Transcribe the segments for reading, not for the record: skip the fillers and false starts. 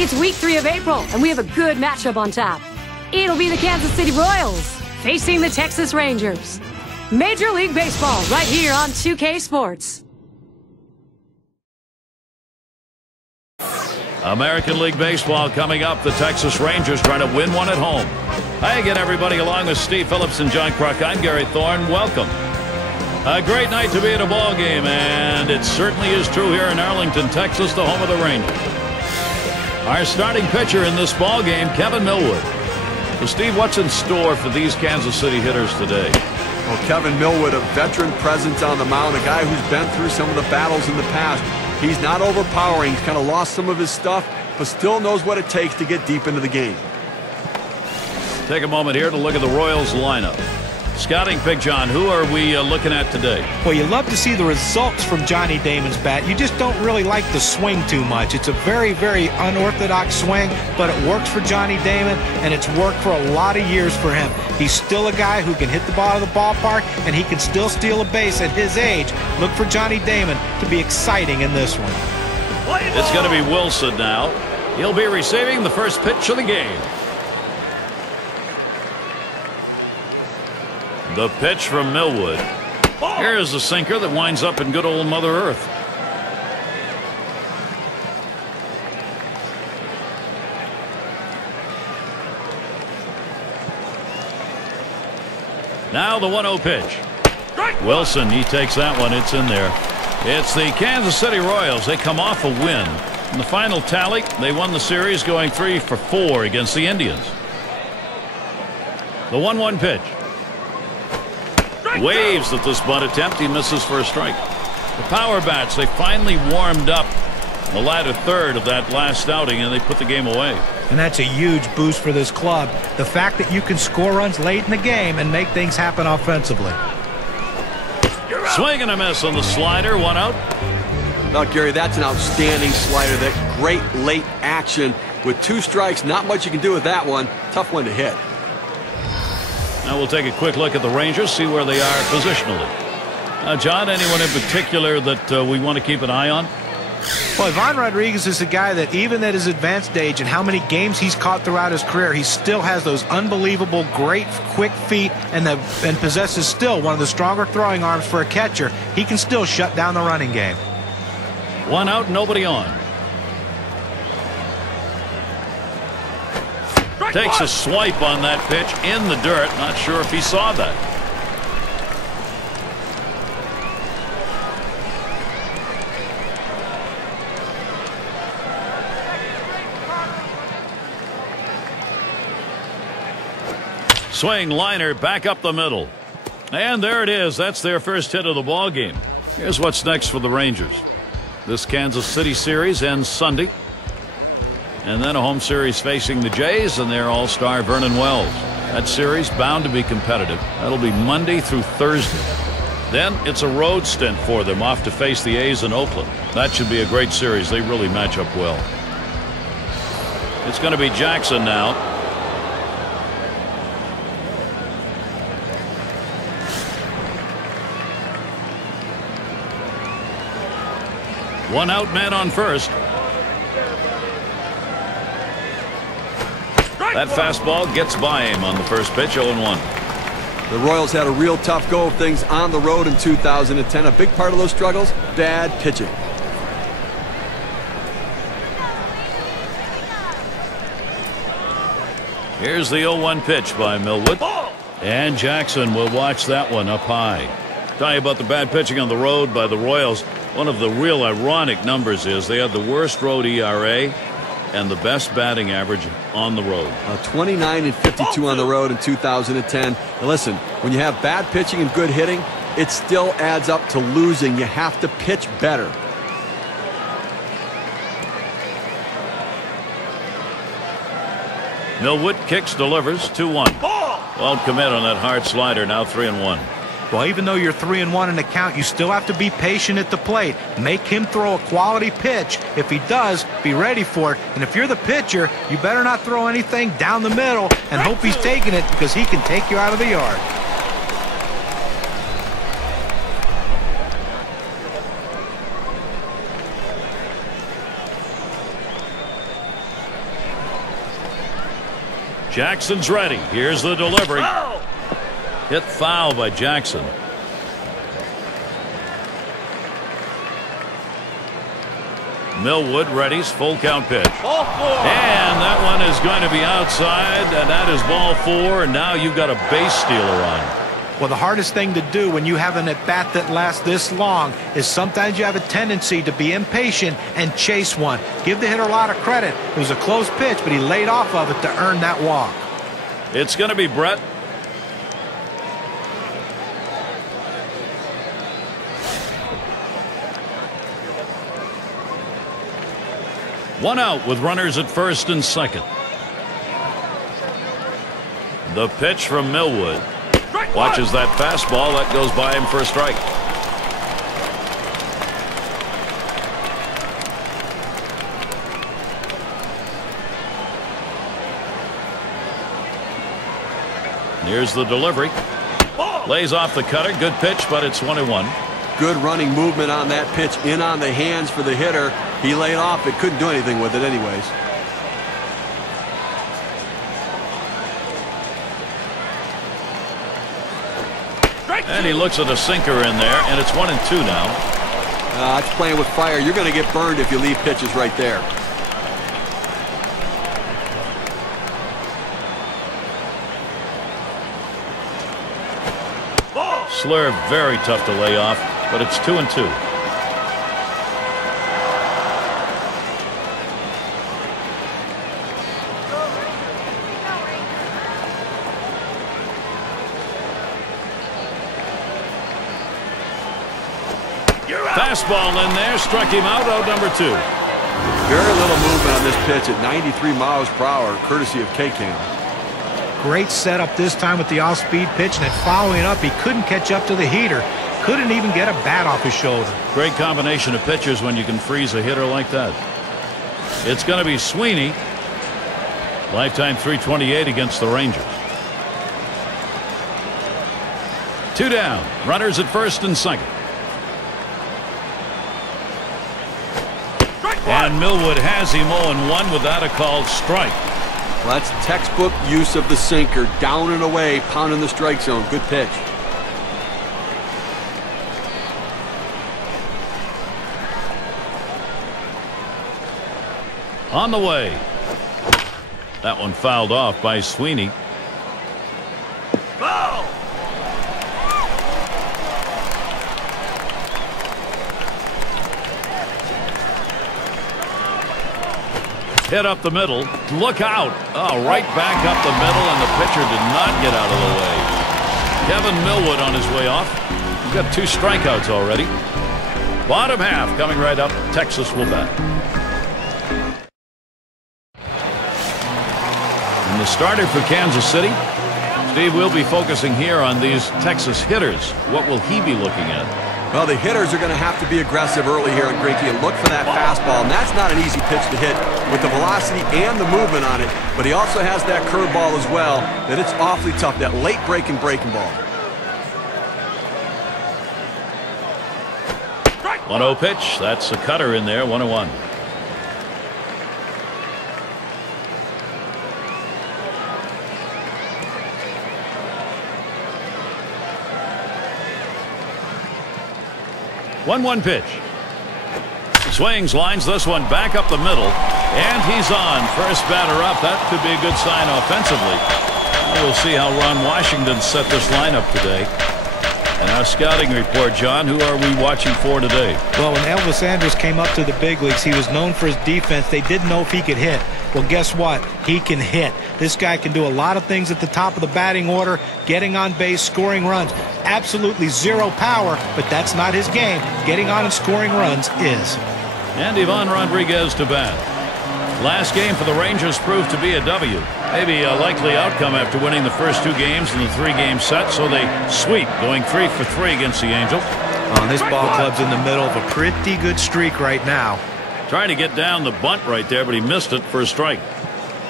It's week 3 of April, and we have a good matchup on tap. It'll be the Kansas City Royals facing the Texas Rangers. Major League Baseball right here on 2K Sports. American League Baseball coming up. The Texas Rangers trying to win one at home. Hi again, everybody, along with Steve Phillips and John Kruk. I'm Gary Thorne. Welcome. A great night to be at a ball game, and it certainly is true here in Arlington, Texas, the home of the Rangers. Our starting pitcher in this ball game, Kevin Millwood. So, Steve, what's in store for these Kansas City hitters today? Well, Kevin Millwood, a veteran presence on the mound, a guy who's been through some of the battles in the past. He's not overpowering. He's kind of lost some of his stuff, but still knows what it takes to get deep into the game. Take a moment here to look at the Royals lineup. Scouting pick, John, who are we looking at today? Well, you love to see the results from Johnny Damon's bat. You just don't really like the swing too much. It's a very, very unorthodox swing, but it works for Johnny Damon, and it's worked for a lot of years for him. He's still a guy who can hit the ball of the ballpark, and he can still steal a base at his age. Look for Johnny Damon to be exciting in this one. It's going to be Wilson now. He'll be receiving the first pitch of the game. The pitch from Millwood. Here's the sinker that winds up in good old Mother Earth. Now the 1-0 pitch. Wilson, he takes that one. It's in there. It's the Kansas City Royals. They come off a win. In the final tally, they won the series going 3 for 4 against the Indians. The 1-1 pitch. Waves at this bunt attempt. He misses for a strike. The power bats, they finally warmed up the latter third of that last outing, and they put the game away. And that's a huge boost for this club. The fact that you can score runs late in the game and make things happen offensively. Swing and a miss on the slider. 1 out. Now, Gary, that's an outstanding slider. That great late action. With 2 strikes, not much you can do with that one. Tough one to hit. Now we'll take a quick look at the Rangers, see where they are positionally. John, anyone in particular that we want to keep an eye on? Well, Ivan Rodriguez is a guy that even at his advanced age and how many games he's caught throughout his career, he still has those unbelievable, great, quick feet and possesses still one of the stronger throwing arms for a catcher. He can still shut down the running game. 1 out, nobody on. Takes a swipe on that pitch in the dirt. Not sure if he saw that. Swing liner back up the middle. And there it is. That's their first hit of the ball game. Here's what's next for the Rangers. This Kansas City series ends Sunday. And then a home series facing the Jays and their all-star Vernon Wells. That series bound to be competitive. That'll be Monday through Thursday. Then it's a road stint for them, off to face the A's in Oakland. That should be a great series. They really match up well. It's going to be Jackson now. One out, man on first. That fastball gets by him on the first pitch, 0-1. The Royals had a real tough go of things on the road in 2010. A big part of those struggles, bad pitching. Here's the 0-1 pitch by Millwood. And Jackson will watch that one up high. Tell you about the bad pitching on the road by the Royals. One of the real ironic numbers is they had the worst road ERA and the best batting average on the road. 29 and 52 on the road in 2010. Now listen, when you have bad pitching and good hitting, it still adds up to losing. You have to pitch better. Millwood kicks, delivers, 2-1. Well, commit on that hard slider, now 3-1. Well, even though you're 3-1 in the count, you still have to be patient at the plate. Make him throw a quality pitch. If he does, be ready for it. And if you're the pitcher, you better not throw anything down the middle and hope he's taking it, because he can take you out of the yard. Jackson's ready. Here's the delivery. Hit foul by Jackson. Millwood readies, full count pitch. And that one is going to be outside, and that is ball 4, and now you've got a base stealer on. Well, the hardest thing to do when you have an at-bat that lasts this long is sometimes you have a tendency to be impatient and chase one. Give the hitter a lot of credit. It was a close pitch, but he laid off of it to earn that walk. It's going to be Brett. One out with runners at first and second. The pitch from Millwood. Watches that fastball. That goes by him for a strike. Here's the delivery. Lays off the cutter. Good pitch, but it's 1-1. Good running movement on that pitch. In on the hands for the hitter. He laid off it. Couldn't do anything with it anyways. And he looks at a sinker in there, and it's 1-2 now. That's playing with fire. You're going to get burned if you leave pitches right there. Slurve very tough to lay off, but it's 2-2. Fastball in there, struck him out number 2. Very little movement on this pitch at 93 miles per hour, courtesy of K-Cam. Great setup this time with the off-speed pitch, and then following up, he couldn't catch up to the heater. Couldn't even get a bat off his shoulder. Great combination of pitchers when you can freeze a hitter like that. It's going to be Sweeney. Lifetime .328 against the Rangers. 2 down. Runners at first and second. And Millwood has him 0-1 without a called strike. Well, that's textbook use of the sinker. Down and away, pounding the strike zone. Good pitch. On the way. That one fouled off by Sweeney. Foul! Hit up the middle. Look out. Oh, right back up the middle, and the pitcher did not get out of the way. Kevin Millwood on his way off. He's got 2 strikeouts already. Bottom half coming right up. Texas will bat. And the starter for Kansas City. Steve, we'll be focusing here on these Texas hitters. What will he be looking at? Well, the hitters are going to have to be aggressive early here in Greinke and look for that fastball. And that's not an easy pitch to hit with the velocity and the movement on it. But he also has that curveball as well that it's awfully tough, that late breaking ball. 1-0 pitch. That's a cutter in there. 1-1. One pitch. Swings, lines this one back up the middle, and he's on. First batter up. That could be a good sign offensively. We'll see how Ron Washington set this lineup today. And our scouting report, John, who are we watching for today? Well, when Elvis Andrus came up to the big leagues, he was known for his defense. They didn't know if he could hit. Well, guess what? He can hit. This guy can do a lot of things at the top of the batting order, getting on base, scoring runs. Absolutely zero power, but that's not his game. Getting on and scoring runs is. And Ivan Rodriguez to bat. Last game for the Rangers proved to be a W. Maybe a likely outcome after winning the first 2 games in the 3-game set, so they sweep, going 3 for 3 against the Angels. This ball club's in the middle of a pretty good streak right now. Trying to get down the bunt right there, but he missed it for a strike.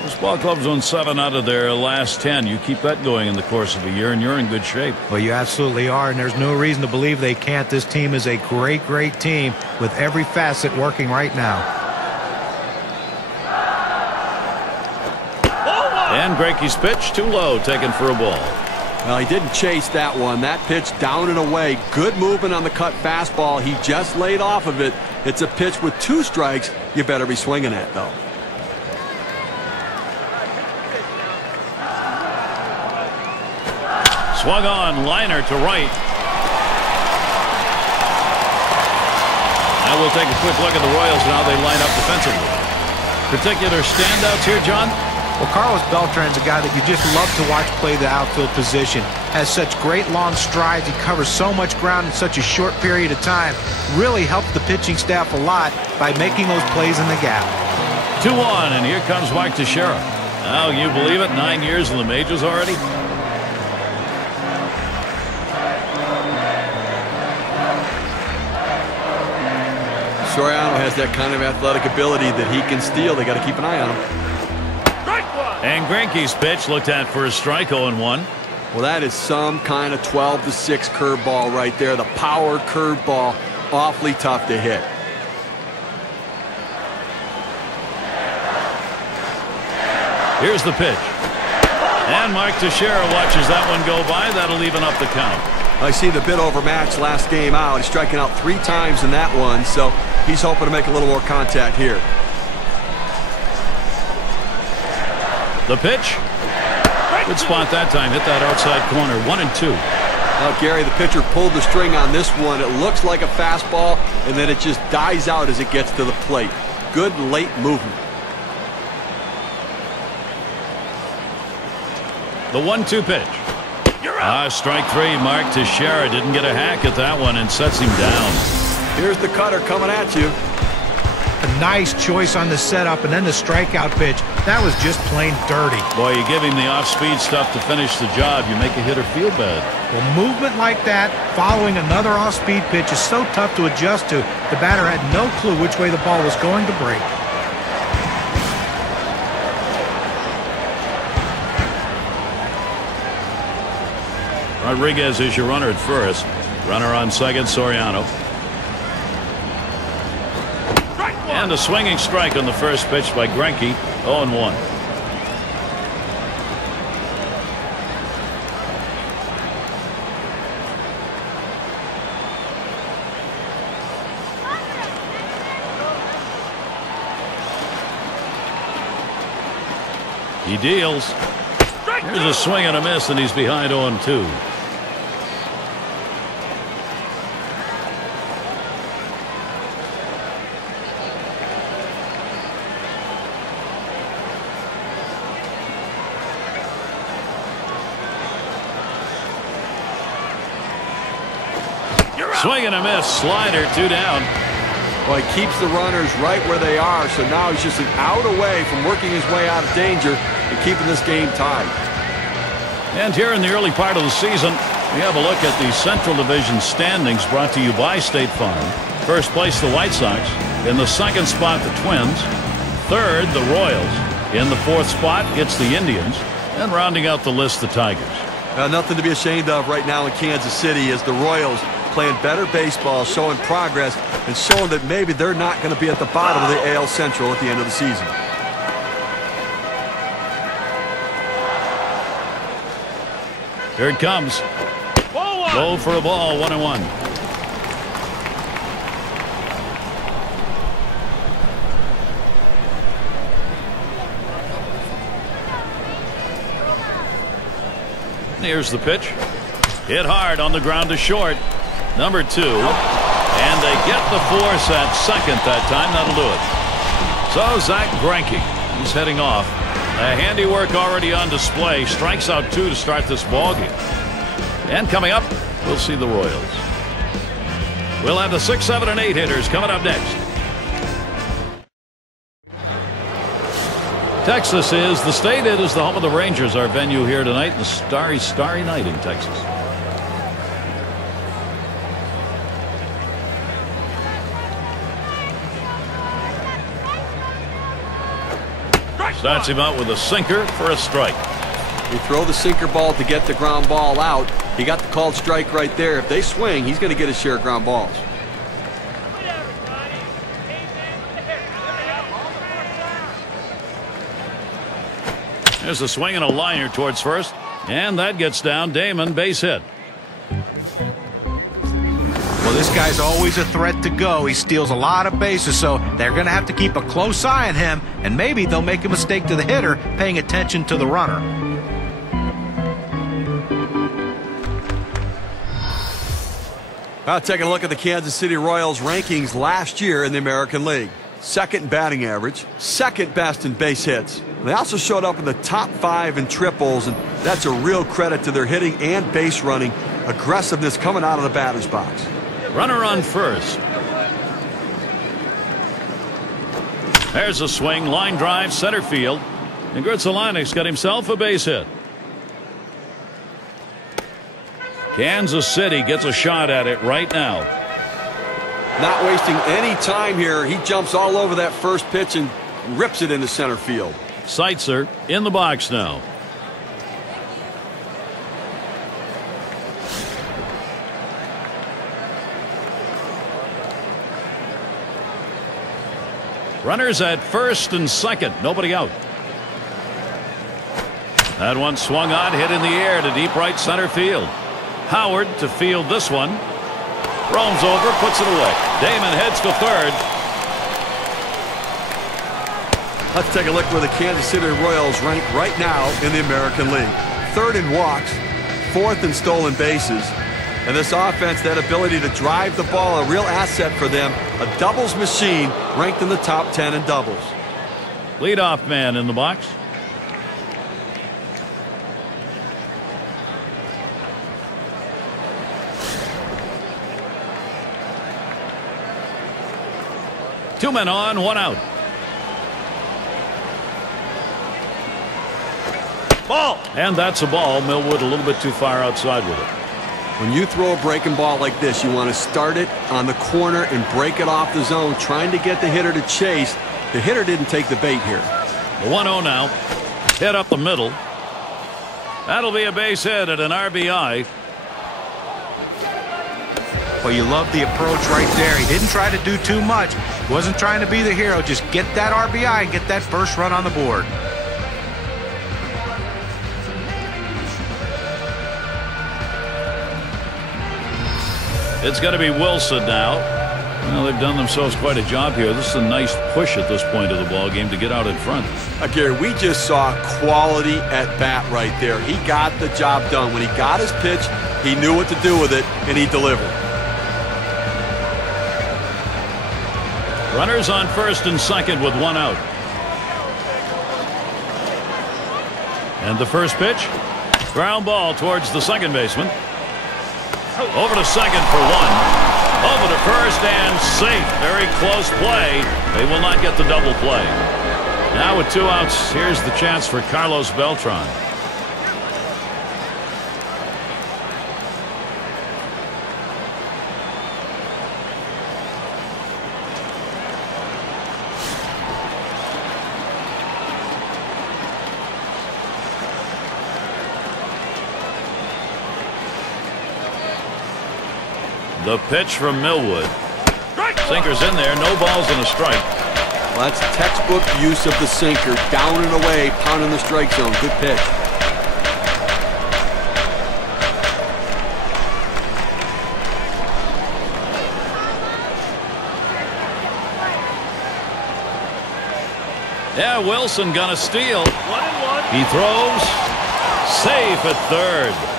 This ball club's won 7 out of their last 10. You keep that going in the course of a year, and you're in good shape. Well, you absolutely are, and there's no reason to believe they can't. This team is a great, great team with every facet working right now. And Greinke's pitch, too low, taken for a ball. Well, he didn't chase that one. That pitch down and away. Good movement on the cut fastball. He just laid off of it. It's a pitch with 2 strikes. You better be swinging at, though. Swung on, liner to right. Now we'll take a quick look at the Royals and how they line up defensively. Particular standouts here, John? Well, Carlos Beltran's a guy that you just love to watch play the outfield position. Has such great long strides. He covers so much ground in such a short period of time. Really helps the pitching staff a lot by making those plays in the gap. 2-1, and here comes Mike Teixeira. Now, you believe it? 9 years in the majors already? Soriano has that kind of athletic ability that he can steal. They got to keep an eye on him. And Greinke's pitch looked at for a strike, 0-1. Well, that is some kind of 12-6 curveball right there. The powered curveball, awfully tough to hit. Here's the pitch. And Mike Teixeira watches that one go by. That'll even up the count. I see the bit overmatched last game out. He's striking out 3 times in that one, so he's hoping to make a little more contact here. The pitch. Good spot that time. Hit that outside corner. 1-2. Now, Gary, the pitcher pulled the string on this one. It looks like a fastball, and then it just dies out as it gets to the plate. Good late movement. The 1-2 pitch. Strike 3. Mark Teixeira didn't get a hack at that one and sets him down. Here's the cutter coming at you. A nice choice on the setup, and then the strikeout pitch. That was just plain dirty. Boy, you give him the off-speed stuff to finish the job. You make a hitter feel bad. Well, movement like that, following another off-speed pitch, is so tough to adjust to. The batter had no clue which way the ball was going to break. Rodriguez is your runner at first. Runner on second, Soriano. And a swinging strike on the first pitch by Greinke. 0-1. He deals. Here's a swing and a miss, and he's behind 0-2. Swing and a miss. Slider, 2 down. Well, he keeps the runners right where they are, so now he's just an out away from working his way out of danger and keeping this game tied. And here in the early part of the season, we have a look at the Central Division standings brought to you by State Farm. First place, the White Sox. In the second spot, the Twins. Third, the Royals. In the fourth spot, it's the Indians. And rounding out the list, the Tigers. Nothing to be ashamed of right now in Kansas City as the Royals playing better baseball, showing progress, and showing that maybe they're not going to be at the bottom of the AL Central at the end of the season. Here it comes. Low for a ball, 1-1. Here's the pitch. Hit hard on the ground to short. Number 2. And they get the force at second that time. That'll do it. So Zach Greinke, he's heading off. The handiwork already on display. Strikes out 2 to start this ball game. And coming up, we'll see the Royals. We'll have the 6, 7, and 8 hitters coming up next. Texas is the state. It is the home of the Rangers. Our venue here tonight. The starry, starry night in Texas. Starts him out with a sinker for a strike. You throw the sinker ball to get the ground ball out. He got the called strike right there. If they swing, he's going to get his share of ground balls. There's a swing and a liner towards first, and that gets down. Damon, base hit. Well, this guy's always a threat to go. He steals a lot of bases, so they're going to have to keep a close eye on him, and maybe they'll make a mistake to the hitter paying attention to the runner. Now taking a look at the Kansas City Royals rankings last year in the American League. Second in batting average, second best in base hits. They also showed up in the top 5 in triples, and that's a real credit to their hitting and base running aggressiveness coming out of the batter's box. Runner on first. There's a swing, line drive, center field, and Greinke's got himself a base hit. Kansas City gets a shot at it right now. Not wasting any time here. He jumps all over that first pitch and rips it into center field. Seitzer in the box now. Runners at first and second. Nobody out. That one swung on, hit in the air to deep right center field. Howard to field this one. Roams over, puts it away. Damon heads to third. Let's take a look where the Kansas City Royals rank right now in the American League. Third in walks, fourth in stolen bases. And this offense, that ability to drive the ball, a real asset for them. A doubles machine ranked in the top 10 in doubles. Leadoff man in the box. Two men on, one out. Ball. And that's a ball. Millwood a little bit too far outside with it. When you throw a breaking ball like this, you want to start it on the corner and break it off the zone, trying to get the hitter to chase. The hitter didn't take the bait here. The 1-0 now. Hit up the middle. That'll be a base hit at an RBI. Well, you love the approach right there. He didn't try to do too much. He wasn't trying to be the hero. Just get that RBI and get that first run on the board. It's going to be Wilson now. Well, they've done themselves quite a job here. This is a nice push at this point of the ball game to get out in front. Gary, we just saw quality at bat right there. He got the job done. When he got his pitch, he knew what to do with it, and he delivered. Runners on first and second with one out. And the first pitch, ground ball towards the second baseman. Over to second for one. Over to first and safe. Very close play. They will not get the double play. Now with two outs, here's the chance for Carlos Beltran. The pitch from Millwood. Sinker's in there. No balls and a strike. Well, that's textbook use of the sinker. Down and away, pounding the strike zone. Good pitch. Yeah, Wilson gonna steal. 1-1. He throws. Safe at third.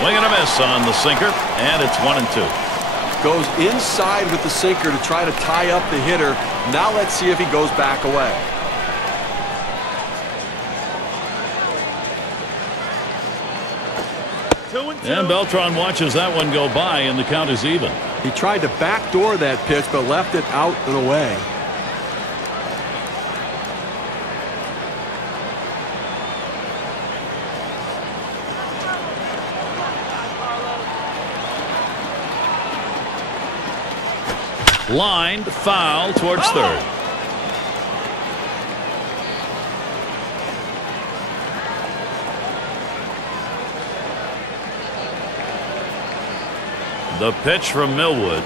Swing and a miss on the sinker, and it's 1-2. Goes inside with the sinker to try to tie up the hitter. Now let's see if he goes back away. And Beltran watches that one go by, and the count is even. He tried to backdoor that pitch, but left it out and away. Lined foul towards third. The pitch from Millwood.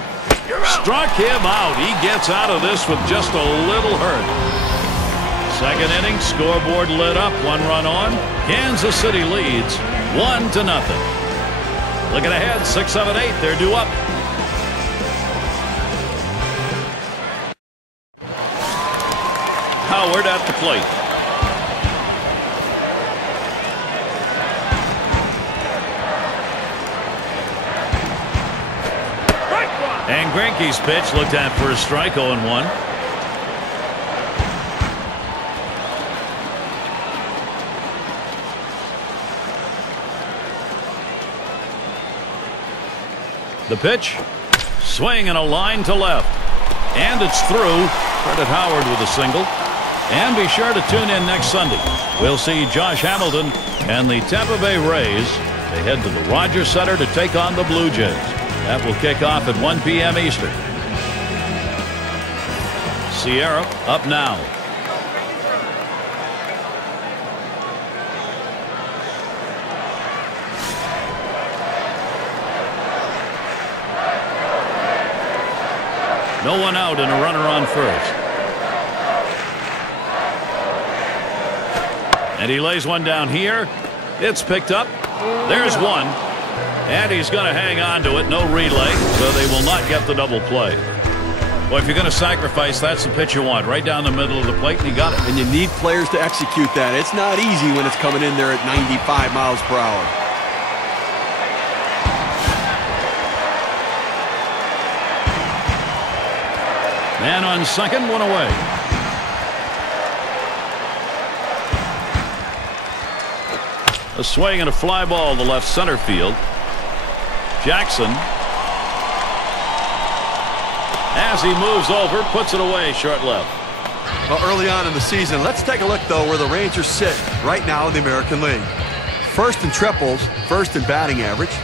Struck him out. He gets out of this with just a little hurt. Second inning, scoreboard lit up. 1 run on. Kansas City leads 1-0. Looking ahead, 6, 7, 8. They're due up. Howard at the plate. And Greinke's pitch looked at for a strike, 0-1. The pitch. Swing and a line to left. And it's through. Credit Howard with a single. And be sure to tune in next Sunday. We'll see Josh Hamilton and the Tampa Bay Rays. They head to the Rogers Center to take on the Blue Jays. That will kick off at 1 p.m. Eastern. Sierra up now. No one out and a runner on first. And he lays one down here. It's picked up. There's one. And he's going to hang on to it. No relay, so they will not get the double play. Well, if you're going to sacrifice, that's the pitch you want. Right down the middle of the plate, and he got it. And you need players to execute that. It's not easy when it's coming in there at 95 miles per hour. Man on second, one away. A swing and a fly ball to left center field. Jackson, as he moves over, puts it away short left. Well, early on in the season, let's take a look, though, where the Rangers sit right now in the American League. First in triples, first in batting average,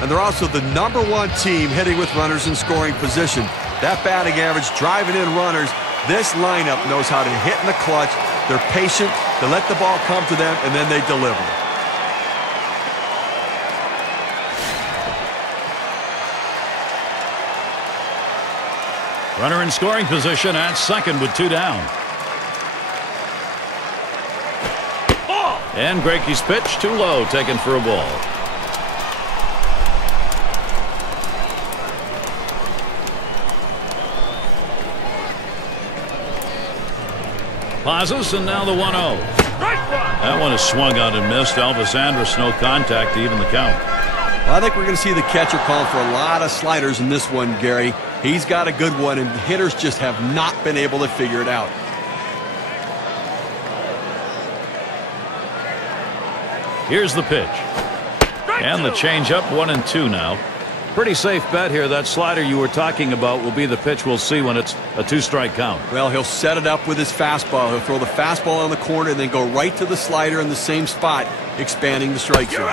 and they're also the #1 team hitting with runners in scoring position. That batting average driving in runners. This lineup knows how to hit in the clutch. They're patient. They let the ball come to them, and then they deliver. Runner in scoring position at second with 2 down. And Greinke's pitch too low, taken for a ball. Pauses, and now the 1-0. That one is swung out and missed. Elvis Andrus, no contact to even the count. Well, I think we're going to see the catcher call for a lot of sliders in this one, Gary. He's got a good one, and hitters just have not been able to figure it out. Here's the pitch. And the changeup, 1-2 now. Pretty safe bet here. That slider you were talking about will be the pitch we'll see when it's a 2-strike count. Well, he'll set it up with his fastball. He'll throw the fastball on the corner and then go right to the slider in the same spot, expanding the strike zone.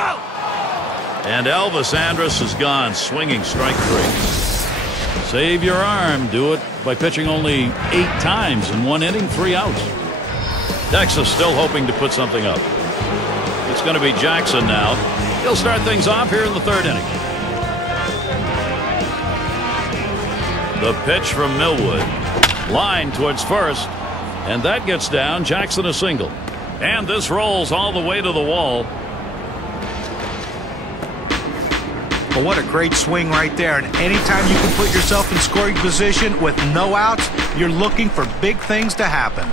And Elvis Andrus is gone, swinging strike 3. Save your arm. Do it by pitching only 8 times in 1 inning, 3 outs. Texas still hoping to put something up. It's going to be Jackson now. He'll start things off here in the 3rd inning. The pitch from Millwood. Line towards first. And that gets down. Jackson a single. And this rolls all the way to the wall. Well, what a great swing right there. And anytime you can put yourself in scoring position with no outs, you're looking for big things to happen.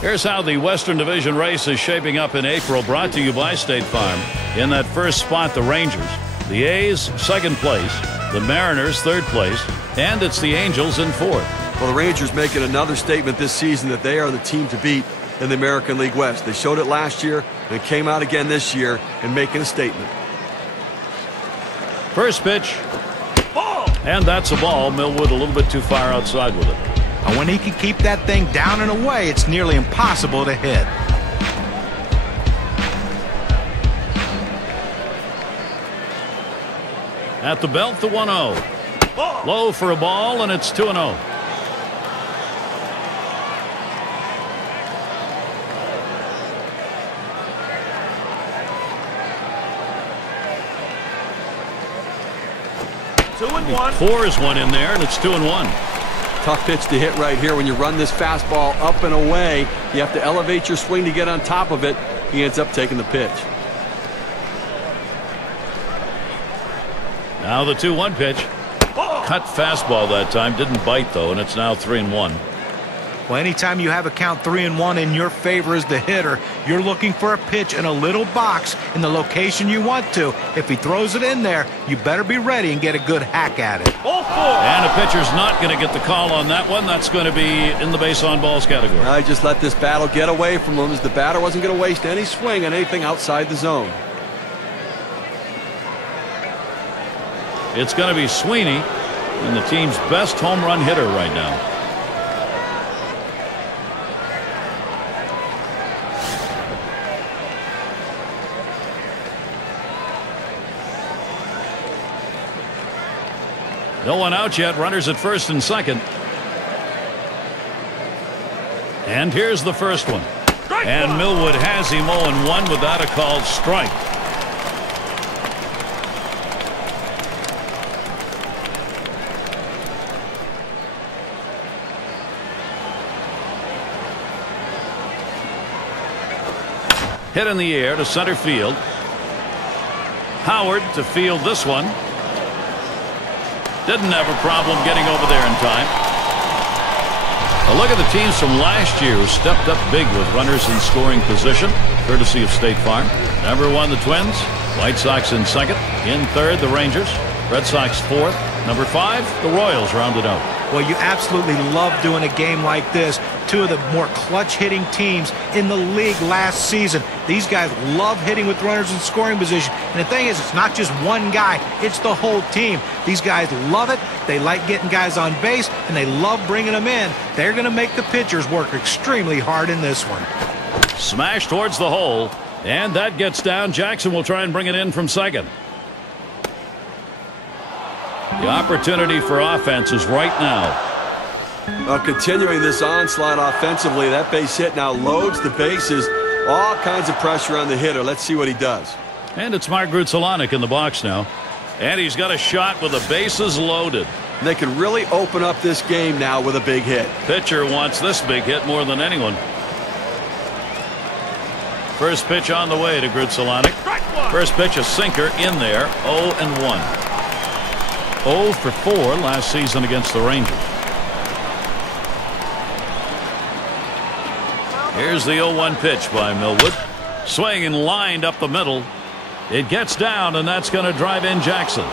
Here's how the Western Division race is shaping up in April, brought to you by State Farm. In that first spot, the Rangers. The A's, 2nd place. The Mariners, 3rd place. And it's the Angels in 4th. Well, the Rangers making another statement this season that they are the team to beat in the American League West. They showed it last year and came out again this year and making a statement. First pitch. And that's a ball. Millwood a little bit too far outside with it. And when he can keep that thing down and away, it's nearly impossible to hit. At the belt, the 1-0. Low for a ball, and it's 2-0. He pours one in there, and it's 2-1. Tough pitch to hit right here. When you run this fastball up and away, you have to elevate your swing to get on top of it. He ends up taking the pitch. Now the 2-1 pitch. Cut fastball that time. Didn't bite, though, and it's now 3-1. Well, anytime you have a count 3-1 in your favor as the hitter, you're looking for a pitch in a little box in the location you want to. If he throws it in there, you better be ready and get a good hack at it. And a pitcher's not going to get the call on that one. That's going to be in the base on balls category. I just let this battle get away from him as the batter wasn't going to waste any swing on anything outside the zone. It's going to be Sweeney, and the team's best home run hitter right now. No one out yet. Runners at first and second. And here's the first one. And Millwood has him 0-1 without a called strike. Hit in the air to center field. Howard to field this one. Didn't have a problem getting over there in time. A look at the teams from last year who stepped up big with runners in scoring position, courtesy of State Farm. Number 1, the Twins. White Sox in second. In third, the Rangers. Red Sox fourth. Number 5, the Royals rounded out. Well, you absolutely love doing a game like this. Two of the more clutch hitting teams in the league last season. These guys love hitting with runners in scoring position. And the thing is, it's not just one guy, it's the whole team. These guys love it. They like getting guys on base, and they love bringing them in. They're going to make the pitchers work extremely hard in this one. Smash towards the hole, and that gets down. Jackson will try and bring it in from second. The opportunity for offense is right now. Continuing this onslaught offensively, that base hit now loads the bases. All kinds of pressure on the hitter. Let's see what he does. And it's Mark Grutzelanek in the box now. And he's got a shot with the bases loaded. And they can really open up this game now with a big hit. Pitcher wants this big hit more than anyone. First pitch on the way to Grutzelanek. First pitch, a sinker in there. 0-1. 0 for 4 last season against the Rangers. Here's the 0-1 pitch by Millwood. Swing and lined up the middle. It gets down, and that's going to drive in Jackson.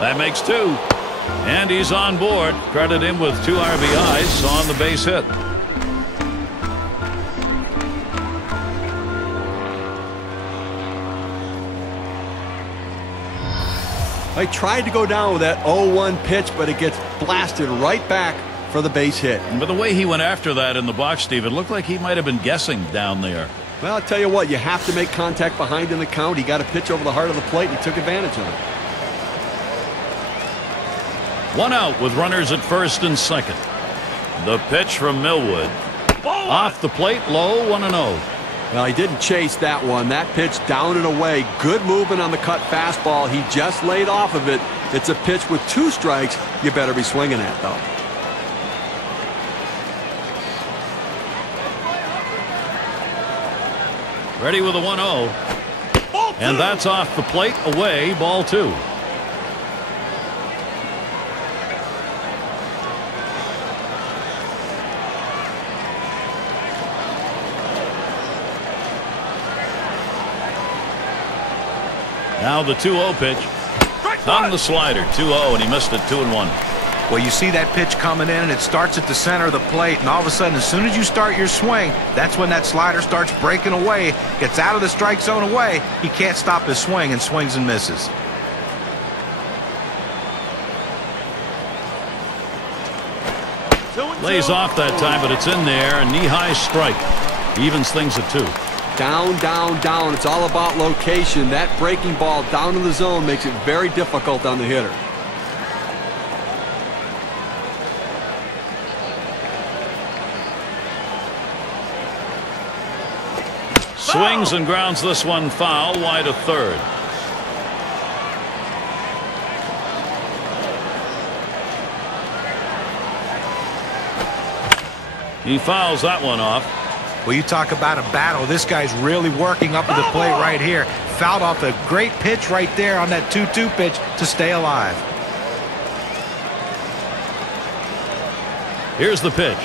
That makes 2. And he's on board. Credit him with 2 RBIs on the base hit. I tried to go down with that 0-1 pitch, but it gets blasted right back for the base hit. But the way he went after that in the box, Steve, it looked like he might have been guessing down there. Well, I'll tell you what, you have to make contact behind in the count. He got a pitch over the heart of the plate, and he took advantage of it. 1 out with runners at first and second. The pitch from Millwood. Off the plate, low, 1-0. Well, he didn't chase that one. That pitch down and away. Good movement on the cut fastball. He just laid off of it. It's a pitch with 2 strikes. You better be swinging at, though. Ready with a 1-0. And that's off the plate, away, ball 2. Now the 2-0 pitch. On the slider, 2-0, and he missed it, 2-1. Well, you see that pitch coming in, and it starts at the center of the plate, and all of a sudden, as soon as you start your swing, that's when that slider starts breaking away, gets out of the strike zone away. He can't stop his swing and swings and misses. Lays off that time, but it's in there. A knee-high strike. Evens things at 2. Down, down, down. It's all about location. That breaking ball down in the zone makes it very difficult on the hitter. Swings and grounds this one foul, wide of third. He fouls that one off. Well, you talk about a battle. This guy's really working up to the plate right here. Fouled off a great pitch right there on that 2-2 pitch to stay alive. Here's the pitch.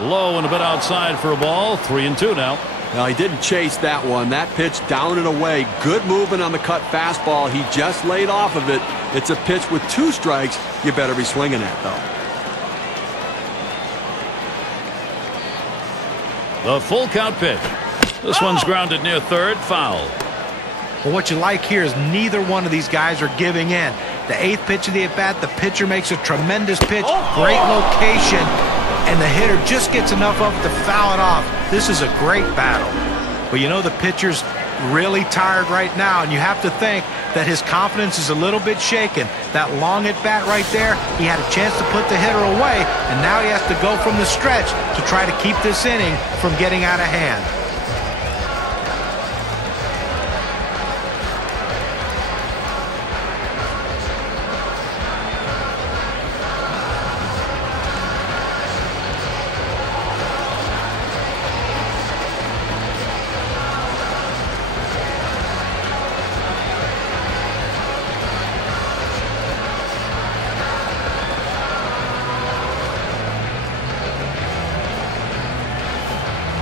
Low and a bit outside for a ball. 3-2 now. Now, he didn't chase that one. That pitch down and away. Good movement on the cut fastball. He just laid off of it. It's a pitch with 2 strikes. You better be swinging at, though. The full count pitch. This one's grounded near third. Foul. Well, what you like here is neither one of these guys are giving in. The 8th pitch of the at-bat, the pitcher makes a tremendous pitch. Great location. And the hitter just gets enough of it to foul it off. This is a great battle. But you know the pitcher's really tired right now, and you have to think that his confidence is a little bit shaken. That long at bat right there, he had a chance to put the hitter away, and now he has to go from the stretch to try to keep this inning from getting out of hand.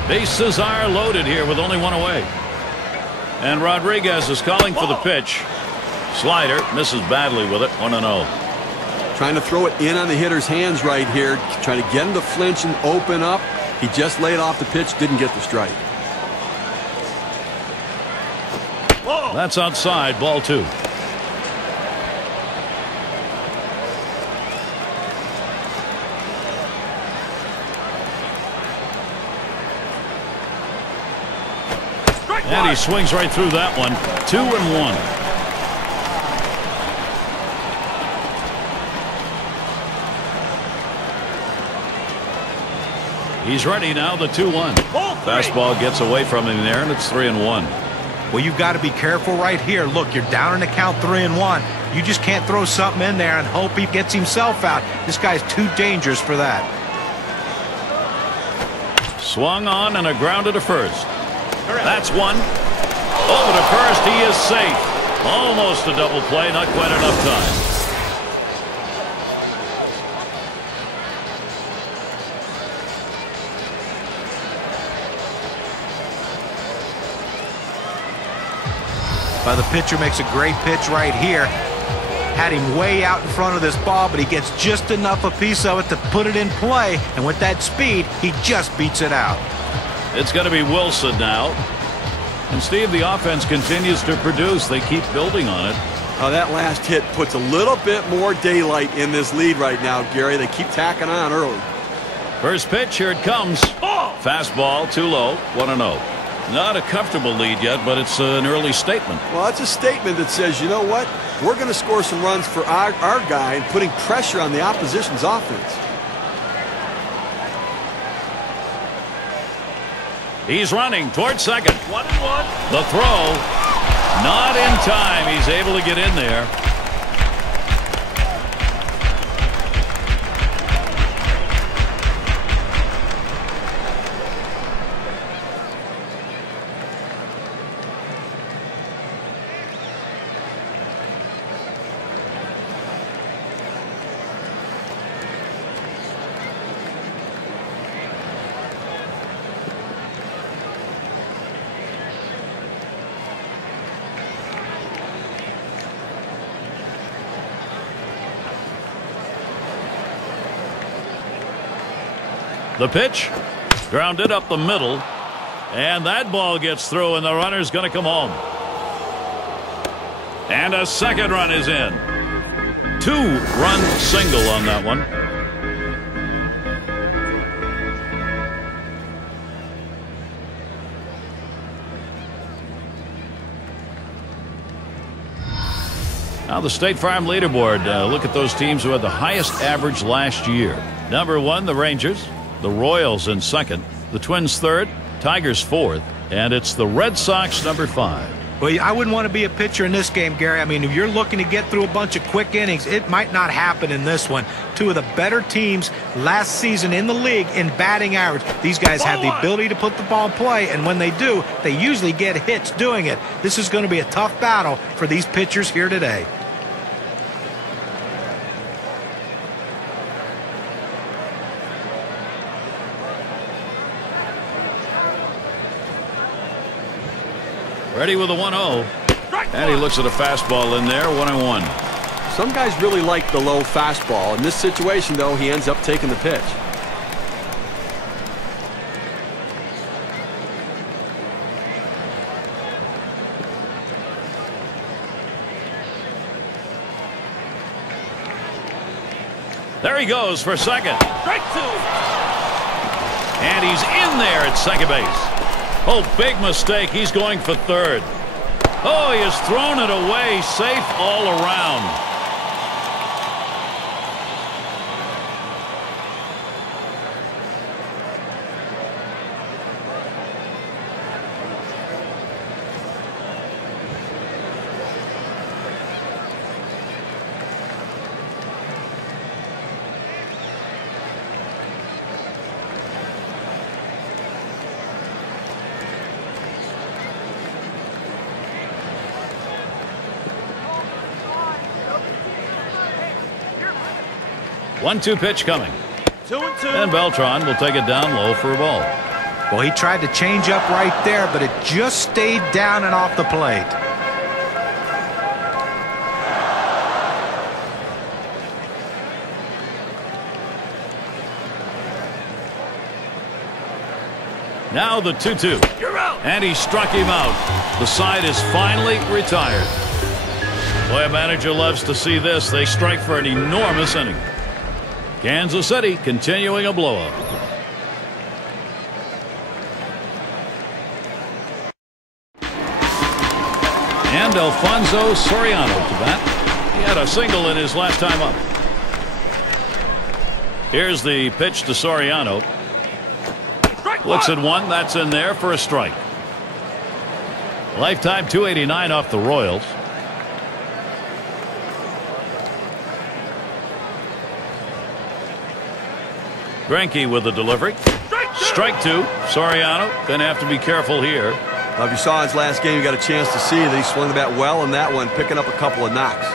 Bases are loaded here with only 1 away. And Rodriguez is calling for the pitch. Slider misses badly with it. 1-0. Trying to throw it in on the hitter's hands right here. Trying to get him to flinch and open up. He just laid off the pitch. Didn't get the strike. That's outside. Ball 2. And he swings right through that one. 2-1. He's ready now. The 2-1. Fastball gets away from him there, and it's 3-1. Well, you've got to be careful right here. Look, you're down in the count 3-1. You just can't throw something in there and hope he gets himself out. This guy's too dangerous for that. Swung on and a grounded to first. That's one. Over to first. He is safe. Almost a double play. Not quite enough time. Well, the pitcher makes a great pitch right here. Had him way out in front of this ball, but he gets just enough a piece of it to put it in play. And with that speed, he just beats it out. It's going to be Wilson now. And Steve, the offense continues to produce. They keep building on it. That last hit puts a little bit more daylight in this lead right now, Gary. They keep tacking on early. First pitch, here it comes. Fastball, too low, 1-0. Not a comfortable lead yet, but it's an early statement. Well, it's a statement that says, you know what? We're going to score some runs for our guy and putting pressure on the opposition's offense. He's running towards second. 1-1. The throw. Not in time. He's able to get in there. The pitch, grounded up the middle, and that ball gets through, and the runner's going to come home. And a second run is in. 2-run single on that one. Now the State Farm leaderboard. Look at those teams who had the highest average last year. Number 1, the Rangers. The Royals in second. The Twins third. Tigers fourth. And it's the Red Sox number 5. Well, I wouldn't want to be a pitcher in this game, Gary. I mean, if you're looking to get through a bunch of quick innings, it might not happen in this one. 2 of the better teams last season in the league in batting average. These guys have the ability to put the ball in play, and when they do, they usually get hits doing it. This is going to be a tough battle for these pitchers here today. Ready with a 1-0. And he looks at a fastball in there, 1-1. Some guys really like the low fastball. In this situation, though, he ends up taking the pitch. There he goes for second. And he's in there at second base. Oh, big mistake. He's going for third. Oh, he has thrown it away. Safe all around. One-two pitch coming. 2-2. And Beltran will take it down low for a ball. Well, he tried to change up right there, but it just stayed down and off the plate. Now the 2-2. And he struck him out. The side is finally retired. Boy, a manager loves to see this. They strike for an enormous inning. Kansas City continuing a blowout. And Alfonso Soriano to bat. He had a single in his last time up. Here's the pitch to Soriano. Looks at one. That's in there for a strike. Lifetime 289 off the Royals. Greinke with the delivery. Strike 2. Soriano gonna have to be careful here. If you saw his last game, you got a chance to see that he swung the bat well in that one, picking up a couple of knocks.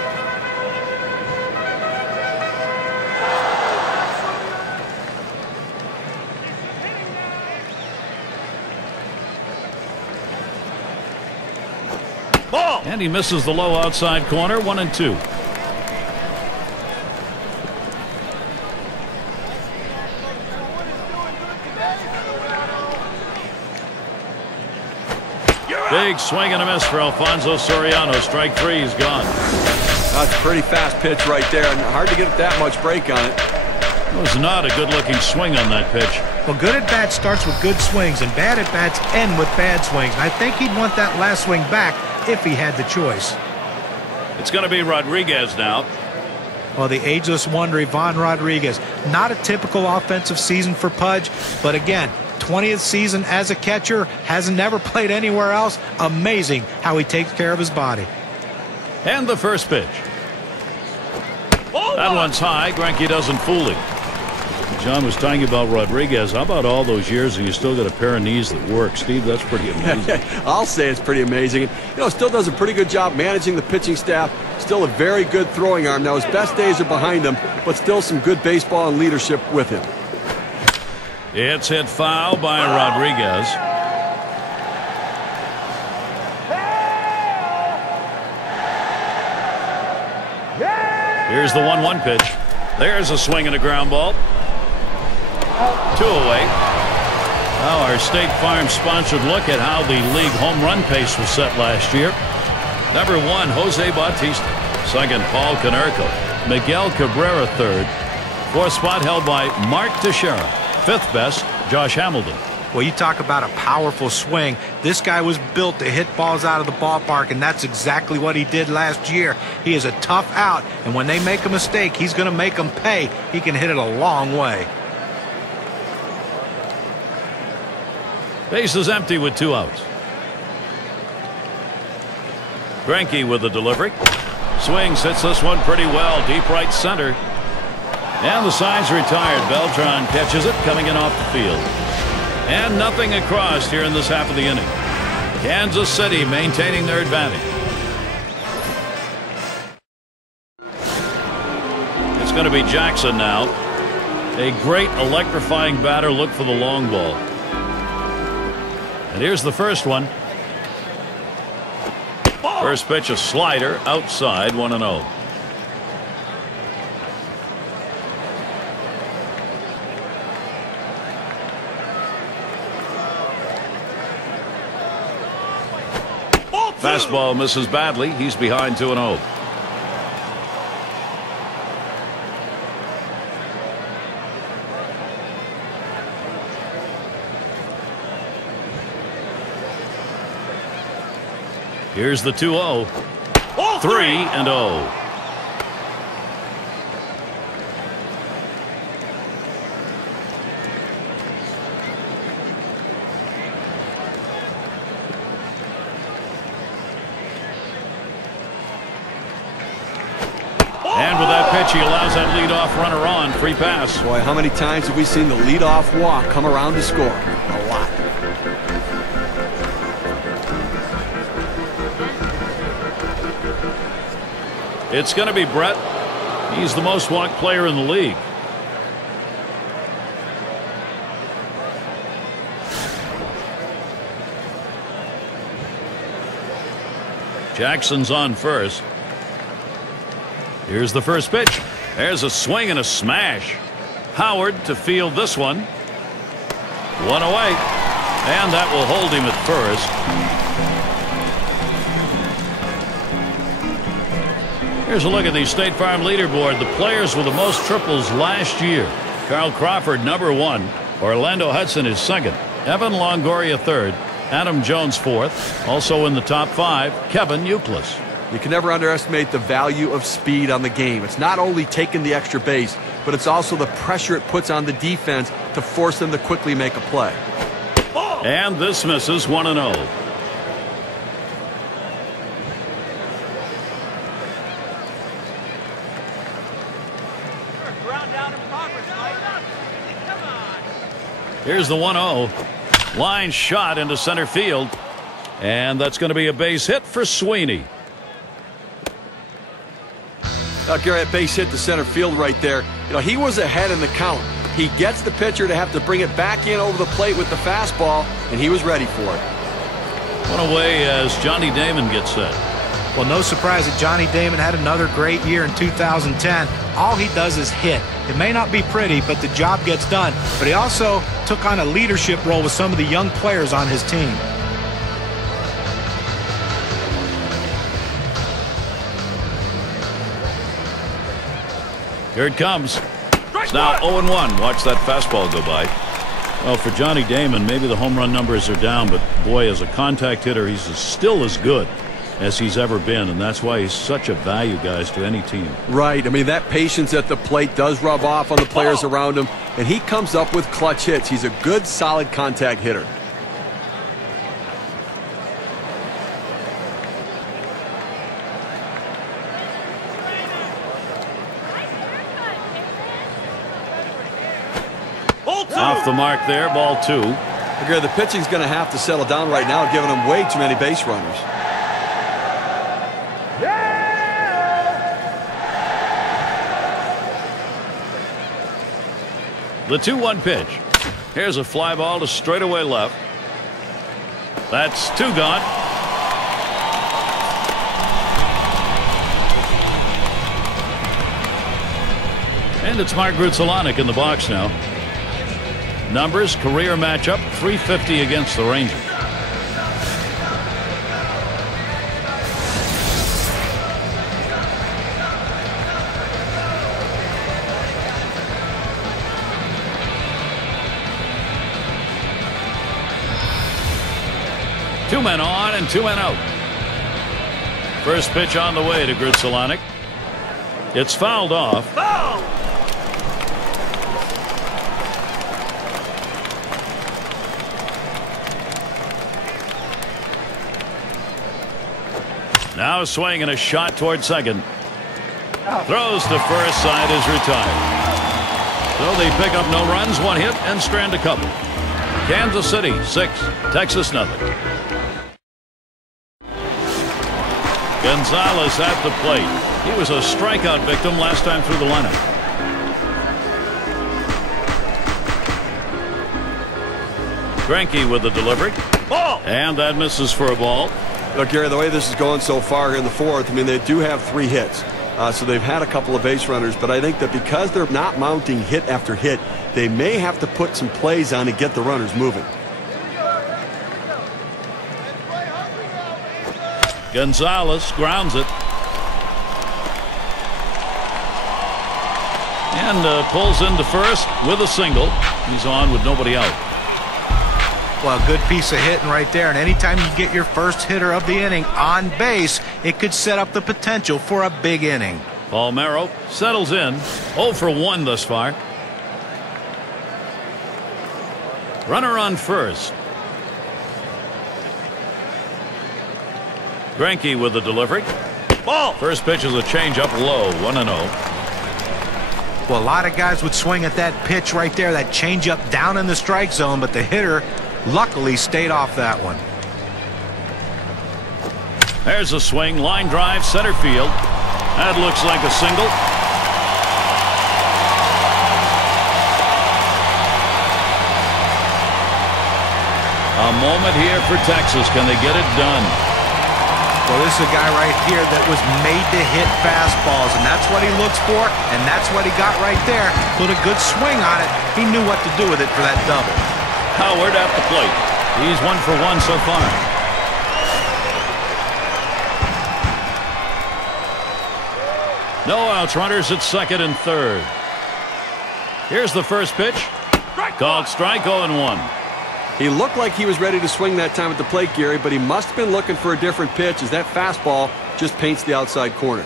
Ball. And he misses the low outside corner. 1-2. Big swing and a miss for Alfonso Soriano. Strike 3 is gone. That's a pretty fast pitch right there, and hard to get that much break on it. It was not a good-looking swing on that pitch. Well, good at bat starts with good swings, and bad at bats end with bad swings. I think he'd want that last swing back if he had the choice. It's going to be Rodriguez now. Well, the ageless wonder, Ivan Rodriguez. Not a typical offensive season for Pudge, but again, 20th season as a catcher, has never played anywhere else. Amazing how he takes care of his body. And the first pitch. That one's high. Greinke doesn't fool him. John was talking about Rodriguez. How about all those years and you still got a pair of knees that work? Steve, that's pretty amazing. I'll say it's pretty amazing. You know, still does a pretty good job managing the pitching staff. Still a very good throwing arm. Now, his best days are behind him, but still some good baseball and leadership with him. It's hit foul by Rodriguez. Here's the 1-1 pitch. There's a swing and a ground ball. 2 away. Now our State Farm sponsored look at how the league home run pace was set last year. Number 1, Jose Bautista. Second, Paul Konerko. Miguel Cabrera third. 4th spot held by Mark Teixeira. 5th best, Josh Hamilton. Well, you talk about a powerful swing. This guy was built to hit balls out of the ballpark, and that's exactly what he did last year. He is a tough out, and when they make a mistake, he's going to make them pay. He can hit it a long way. Base is empty with 2 outs. Greinke with the delivery. Swings, hits this one pretty well, deep right center. And the side's retired. Beltran catches it, coming in off the field. And nothing across here in this half of the inning. Kansas City maintaining their advantage. It's going to be Jackson now. A great electrifying batter. Look for the long ball. And here's the first one. First pitch, a slider outside, 1-0. Fastball misses badly. He's behind 2-0. Here's the 2-0. 3-0. And with that pitch, he allows that leadoff runner on. Free pass. Boy, how many times have we seen the leadoff walk come around to score? A lot. It's going to be Brett. He's the most walked player in the league. Jackson's on first. Here's the first pitch. There's a swing and a smash. Howard to field this one. 1 away. And that will hold him at first. Here's a look at the State Farm leaderboard. The players with the most triples last year. Carl Crawford, number 1. Orlando Hudson is second. Evan Longoria third. Adam Jones fourth. Also in the top 5, Kevin Youkilis. You can never underestimate the value of speed on the game. It's not only taking the extra base, but it's also the pressure it puts on the defense to force them to quickly make a play. And this misses 1-0. Here's the 1-0. Line shot into center field. And that's going to be a base hit for Sweeney. Gary, that base hit to center field right there. You know, he was ahead in the count. He gets the pitcher to have to bring it back in over the plate with the fastball, and he was ready for it. One away as Johnny Damon gets set. Well, no surprise that Johnny Damon had another great year in 2010. All he does is hit. It may not be pretty, but the job gets done. But he also took on a leadership role with some of the young players on his team. Here it comes. It's now 0-1. Watch that fastball go by. Well, for Johnny Damon, maybe the home run numbers are down, but boy, as a contact hitter, he's still as good as he's ever been, and that's why he's such a value, guys, to any team. Right. I mean, that patience at the plate does rub off on the players around him, and he comes up with clutch hits. He's a good, solid contact hitter. Off the mark there, ball 2. Gary, the pitching's going to have to settle down right now, giving him way too many base runners. The 2-1 pitch. Here's a fly ball to straightaway left. That's 2 gone. And it's Mark Grudzielanek in the box now. Numbers, career matchup, .350 against the Rangers. Two men on and two men out. First pitch on the way to Greinke. It's fouled off. Foul! Now a swing and a shot toward second. Throws to first, side is retired. So they pick up no runs, one hit, and strand a couple. Kansas City 6, Texas nothing. Gonzalez at the plate. He was a strikeout victim last time through the lineup. Greinke with the delivery. Ball! And that misses for a ball. Look, Gary, the way this is going so far in the fourth, I mean, they do have 3 hits. So they've had a couple of base runners, but I think that because they're not mounting hit after hit, they may have to put some plays on to get the runners moving. Gonzalez grounds it. And pulls into first with a single. He's on with nobody out. Well, good piece of hitting right there. And anytime you get your first hitter of the inning on base, it could set up the potential for a big inning. Palmeiro settles in. 0 for 1 thus far. Runner on first. Greinke with the delivery. Ball! First pitch is a changeup low, 1-0. Well, a lot of guys would swing at that pitch right there, that changeup down in the strike zone, but the hitter luckily stayed off that one. There's a swing, line drive, center field. That looks like a single. A moment here for Texas. Can they get it done? Well, this is a guy right here that was made to hit fastballs, and that's what he looks for, and that's what he got right there. Put a good swing on it. He knew what to do with it for that double. Howard at the plate. He's 1 for 1 so far. No outs, runners at second and third. Here's the first pitch. Called strike, 0-1. He looked like he was ready to swing that time at the plate, Gary, but he must have been looking for a different pitch as that fastball just paints the outside corner.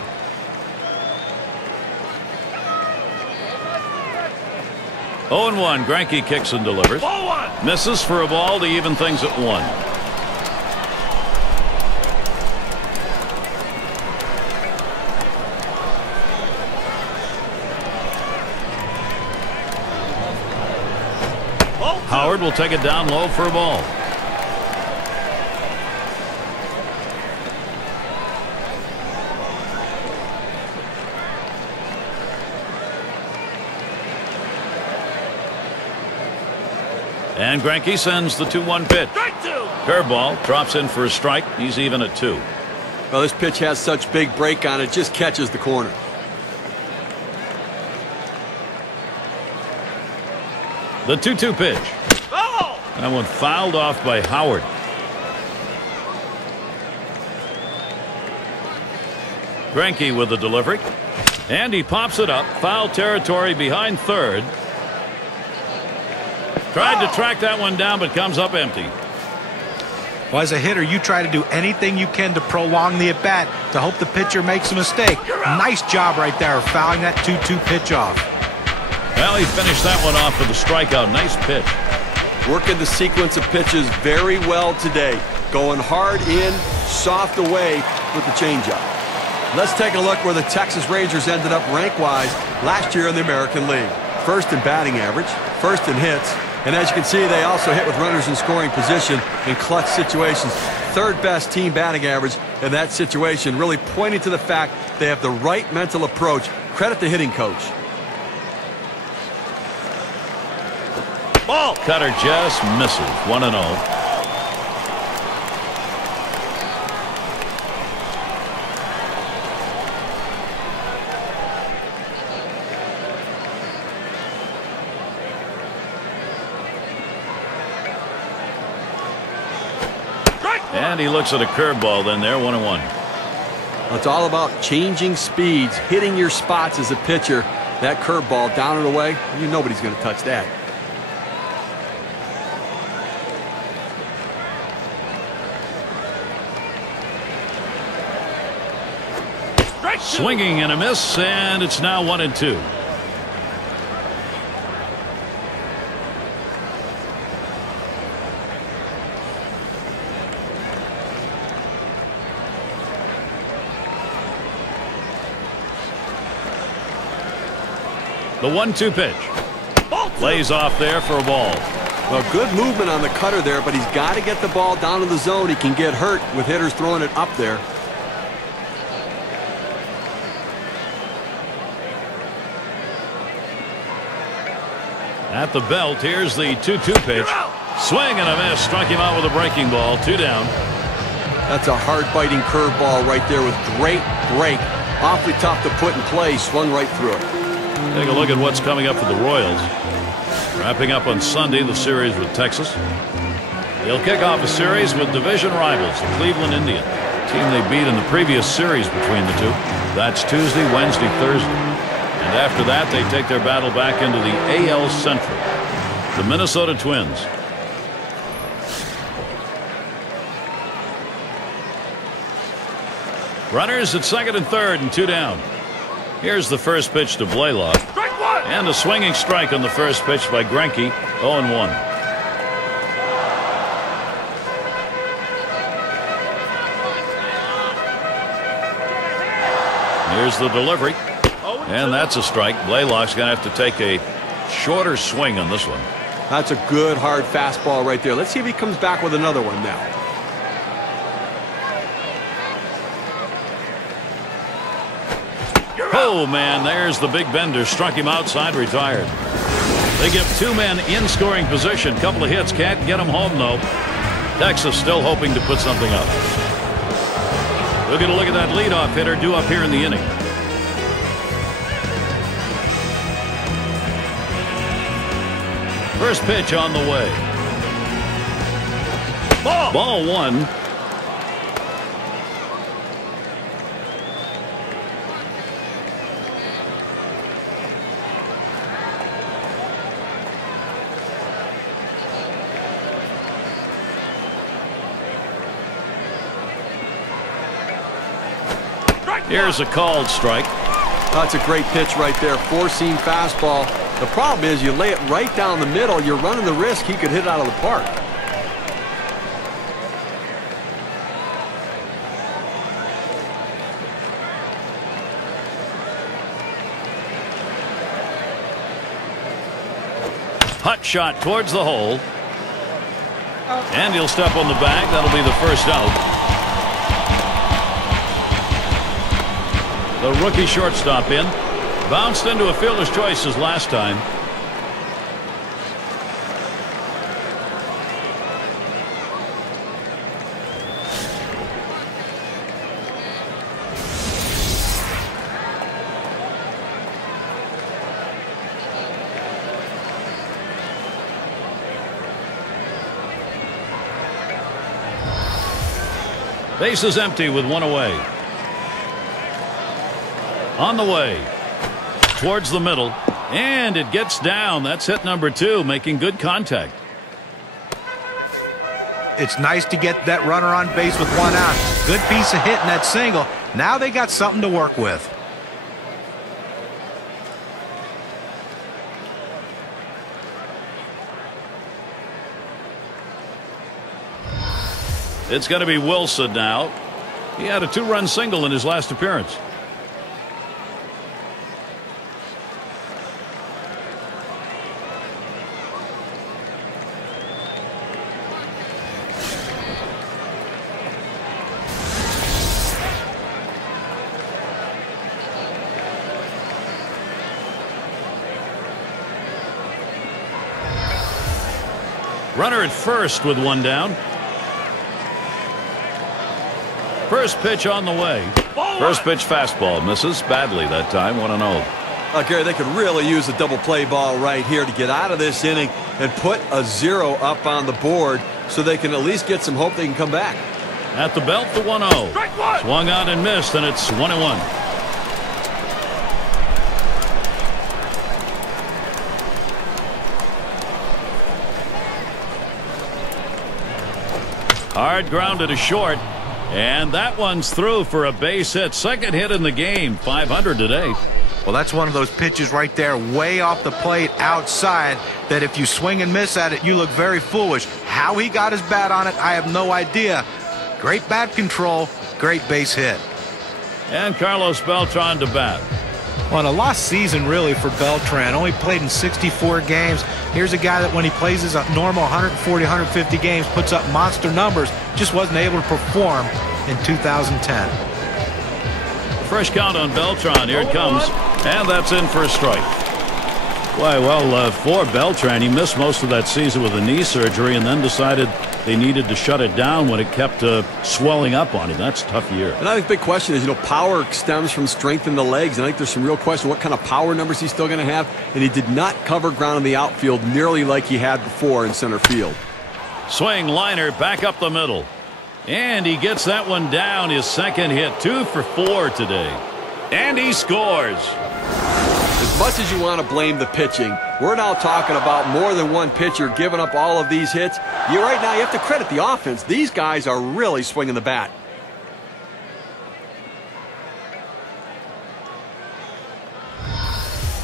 Oh and 1. Greinke kicks and delivers. Ball 1. Misses for a ball to even things at 1. Howard will take it down low for a ball. And Greinke sends the 2-1 pitch. Curveball drops in for a strike. He's even at 2. Well, this pitch has such big break on it, just catches the corner. The 2-2 pitch. Oh! That one fouled off by Howard. Greinke with the delivery. And he pops it up. Foul territory behind third. Tried to track that one down, but comes up empty. Well, as a hitter, you try to do anything you can to prolong the at-bat to hope the pitcher makes a mistake. Nice job right there, fouling that 2-2 pitch off. Well, he finished that one off with a strikeout. Nice pitch. Working the sequence of pitches very well today. Going hard in, soft away with the changeup. Let's take a look where the Texas Rangers ended up rank-wise last year in the American League. First in batting average, first in hits, and as you can see, they also hit with runners in scoring position in clutch situations. Third best team batting average in that situation, really pointing to the fact they have the right mental approach. Credit the hitting coach. Ball. Cutter just misses. 1-0. And he looks at a curveball then there, 1-1. It's all about changing speeds, hitting your spots as a pitcher. That curveball down and away, nobody's going to touch that. Swinging and a miss, and it's now 1-2. The 1-2 pitch. Lays off there for a ball. Well, good movement on the cutter there, but he's got to get the ball down to the zone. He can get hurt with hitters throwing it up there. At the belt, here's the 2-2 pitch. Swing and a miss. Struck him out with a breaking ball. 2 down. That's a hard-biting curveball right there with great break. Awfully tough to put in play. Swung right through it. Take a look at what's coming up for the Royals. Wrapping up on Sunday the series with Texas. They'll kick off a series with division rivals, the Cleveland Indians, the team they beat in the previous series between the two. That's Tuesday, Wednesday, Thursday. And after that, they take their battle back into the AL Central. The Minnesota Twins. Runners at second and third and 2 down. Here's the first pitch to Blaylock. And a swinging strike on the first pitch by Greinke. 0-1. Here's the delivery. And that's a strike. Blaylock's going to have to take a shorter swing on this one. That's a good hard fastball right there. Let's see if he comes back with another one now. Oh, man, there's the big bender. Struck him outside, retired. They give 2 men in scoring position. Couple of hits, can't get them home, though. Texas still hoping to put something up. We'll get a look at that leadoff hitter due up here in the inning. First pitch on the way. Ball 1. Here's a called strike. That's a great pitch right there. 4-seam fastball. The problem is you lay it right down the middle, you're running the risk he could hit it out of the park. Hut shot towards the hole. And he'll step on the bag. That'll be the first out. The rookie shortstop in. Bounced into a fielder's choice as last time. Base is empty with 1 away. On the way. Towards the middle. And it gets down. That's hit number 2, making good contact. It's nice to get that runner on base with 1 out. Good piece of hitting that single. Now they got something to work with. It's going to be Wilson now. He had a 2-run single in his last appearance. Runner at first with 1 down. First pitch on the way. First pitch fastball misses badly that time. 1-0. Gary, they could really use a double play ball right here to get out of this inning and put a 0 up on the board so they can at least get some hope they can come back. At the belt, the 1-0. Swung out and missed, and it's 1-1. Hard grounded to short, and that one's through for a base hit. Second hit in the game, 500 today. Well, that's one of those pitches right there, way off the plate outside, that if you swing and miss at it, you look very foolish. How he got his bat on it, I have no idea. Great bat control, great base hit. And Carlos Beltran to bat. Well, a lost season really for Beltran. Only played in 64 games. Here's a guy that when he plays his normal 140, 150 games, puts up monster numbers, just wasn't able to perform in 2010. Fresh count on Beltran. Here it comes. And that's in for a strike. Why, well, for Beltran, he missed most of that season with a knee surgery and then decided they needed to shut it down when it kept swelling up on him. That's a tough year. And I think the big question is, power stems from strength in the legs. And I think there's some real question what kind of power numbers he's still going to have. And he did not cover ground in the outfield nearly like he had before in center field. Swing liner back up the middle. And he gets that one down. His second hit, 2 for 4 today. And he scores. As much as you want to blame the pitching, we're now talking about more than one pitcher giving up all of these hits. Right now you have to credit the offense. These guys are really swinging the bat.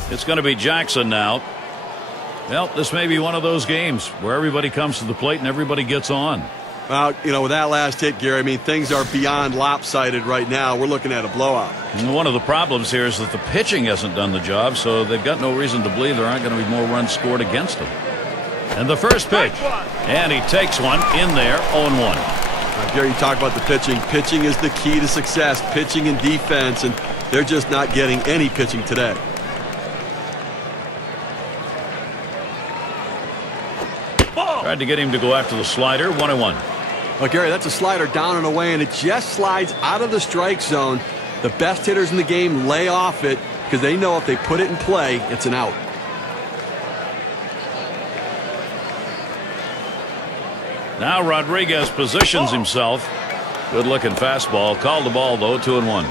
It's going to be Jackson now. Well, this may be one of those games where everybody comes to the plate and everybody gets on. Well, with that last hit, Gary, I mean, things are beyond lopsided right now. We're looking at a blowout. And one of the problems here is that the pitching hasn't done the job, so they've got no reason to believe there aren't going to be more runs scored against them. And the first pitch. And he takes one in there, 0-1. Gary, you talk about the pitching. Pitching is the key to success, pitching and defense, and they're just not getting any pitching today. Tried to get him to go after the slider, 1-1. Well, Gary, that's a slider down and away, and it just slides out of the strike zone. The best hitters in the game lay off it because they know if they put it in play, it's an out. Now Rodriguez positions himself. Good-looking fastball. Called the ball, though, 2-1.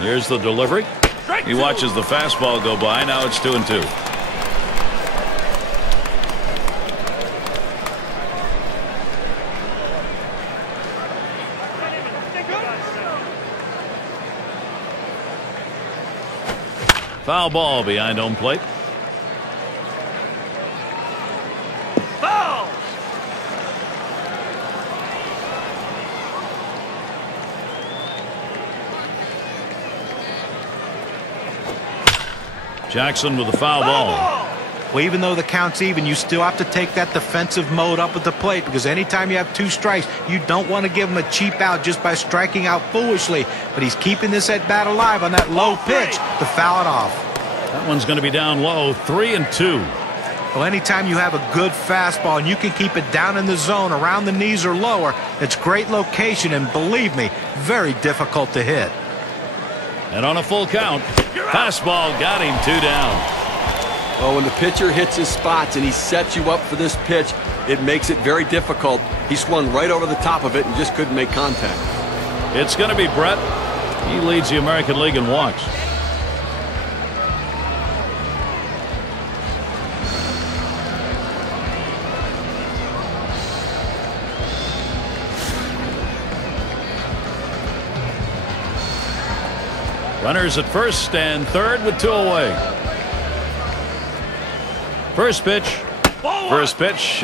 Here's the delivery. He watches the fastball go by. Now it's 2-2. Foul ball behind home plate. Foul! Jackson with the foul ball. Well, even though the count's even, you still have to take that defensive mode up at the plate, because anytime you have 2 strikes, you don't want to give him a cheap out just by striking out foolishly. But he's keeping this at bat alive on that low pitch to foul it off. That one's going to be down low, 3-2. Well, anytime you have a good fastball and you can keep it down in the zone around the knees or lower, it's great location, and believe me, very difficult to hit. And on a full count, fastball got him 2 down. Well, when the pitcher hits his spots and he sets you up for this pitch, it makes it very difficult. He swung right over the top of it and just couldn't make contact. It's going to be Brett. He leads the American League in walks. Runners at first and third with 2 away. First pitch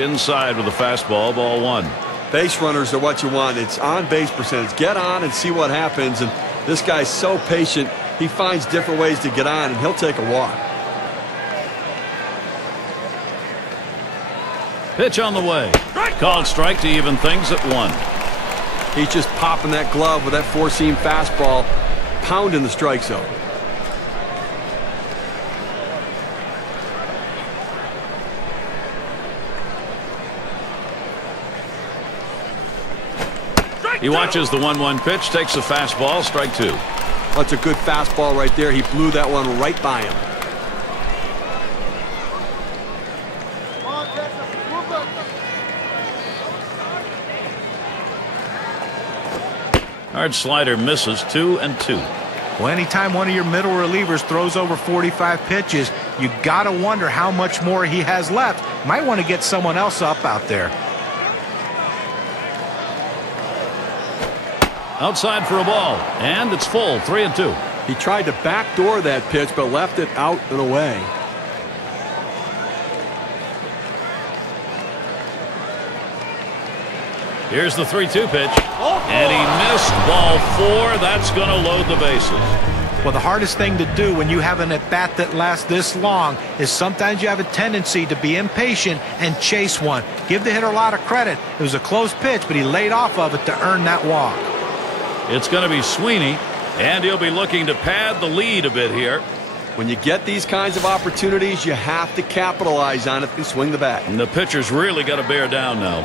inside with a fastball, ball 1. Base runners are what you want. It's on base percentage. Get on and see what happens. And this guy's so patient. He finds different ways to get on, and he'll take a walk. Pitch on the way. Called strike to even things at 1. He's just popping that glove with that 4-seam fastball, pounding the strike zone. He watches the 1-1 pitch, takes a fastball, strike 2. That's a good fastball right there. He blew that one right by him. Hard slider misses, 2-2. Well, anytime one of your middle relievers throws over 45 pitches, you got to wonder how much more he has left. Might want to get someone else up out there. Outside for a ball, and it's full, 3-2. He tried to backdoor that pitch, but left it out and away. Here's the 3-2 pitch, and he missed ball 4. That's going to load the bases. Well, the hardest thing to do when you have an at-bat that lasts this long is sometimes you have a tendency to be impatient and chase one. Give the hitter a lot of credit. It was a close pitch, but he laid off of it to earn that walk. It's going to be Sweeney, and he'll be looking to pad the lead a bit here. When you get these kinds of opportunities, you have to capitalize on it and swing the bat. And the pitcher's really got to bear down now.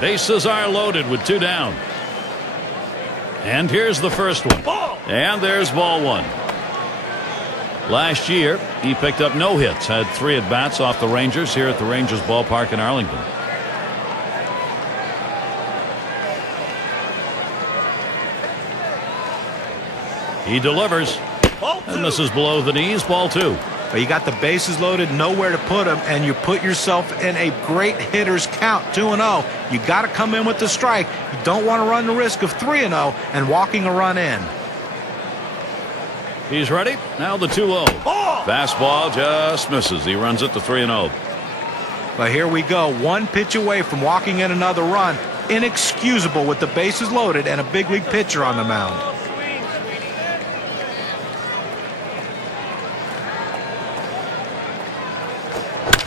Bases are loaded with 2 down. And here's the first one. And there's ball 1. Last year, he picked up no hits, had 3 at-bats off the Rangers here at the Rangers ballpark in Arlington. He delivers. And this is below the knees, ball 2. But you got the bases loaded, nowhere to put them, and you put yourself in a great hitter's count, 2-0. You got to come in with the strike. You don't want to run the risk of 3-0 and walking a run in. He's ready. Now the 2-0. Fastball just misses. He runs it to 3-0. But here we go. 1 pitch away from walking in another run. Inexcusable with the bases loaded and a big league pitcher on the mound.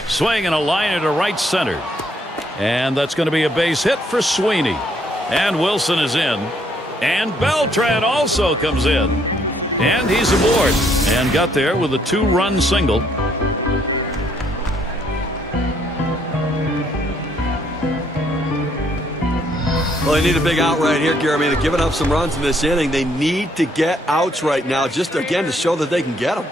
Swing and a liner to right center. And that's going to be a base hit for Sweeney. And Wilson is in. And Beltran also comes in. And he's aboard. And got there with a 2-run single. Well, they need a big out right here, Gary. I mean, they're giving up some runs in this inning. They need to get outs right now, just again to show that they can get them.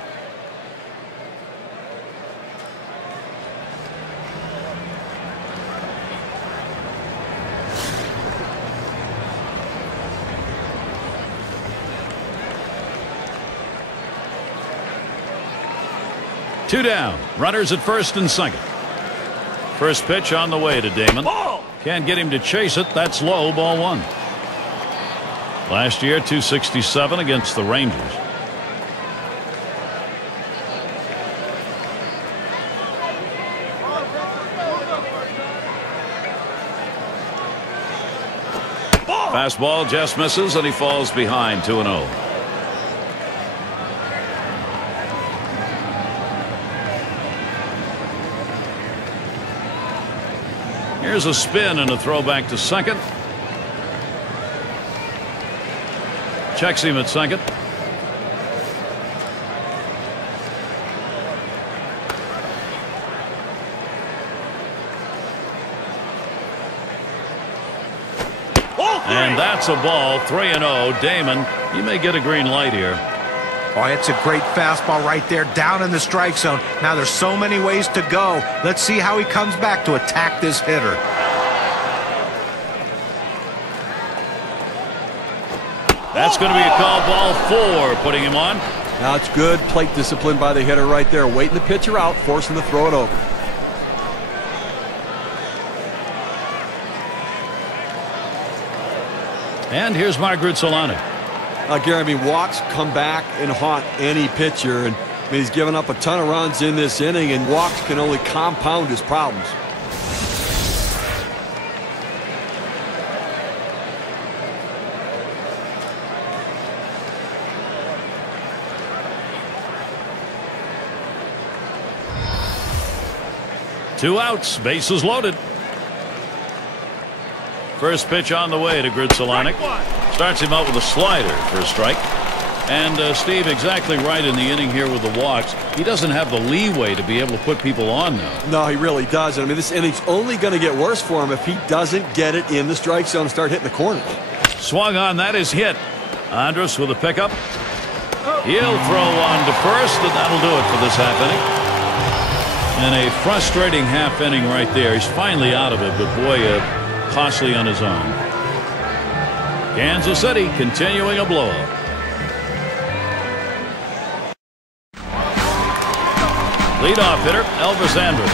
Two down. Runners at first and second. First pitch on the way to Damon. Can't get him to chase it. That's low. Ball 1. Last year, 267 against the Rangers. Fastball just misses, and he falls behind 2-0. Here's a spin and a throw back to second. Checks him at second. And that's a ball. 3-0. Damon, you may get a green light here. Oh, it's a great fastball right there, down in the strike zone. Now there's so many ways to go. Let's see how he comes back to attack this hitter. That's going to be a call, ball 4, putting him on. Now it's good plate discipline by the hitter right there, waiting the pitcher out, forcing to throw it over. And here's Margaret Solana. Gary, I mean, walks come back and haunt any pitcher, and I mean, he's given up a ton of runs in this inning, and walks can only compound his problems. Two outs, bases loaded. First pitch on the way to Gritsolanic. Starts him out with a slider for a strike. And Steve, exactly right in the inning here with the walks. He doesn't have the leeway to be able to put people on now. No, he really doesn't. I mean, this inning's only going to get worse for him if he doesn't get it in the strike zone and start hitting the corners. Swung on, that is hit. Andrus with a pickup. He'll throw on to first, and that'll do it for this half inning. And a frustrating half inning right there. He's finally out of it, but boy, costly on his arm. Kansas City continuing a blowout. Leadoff hitter, Elvis Andrus.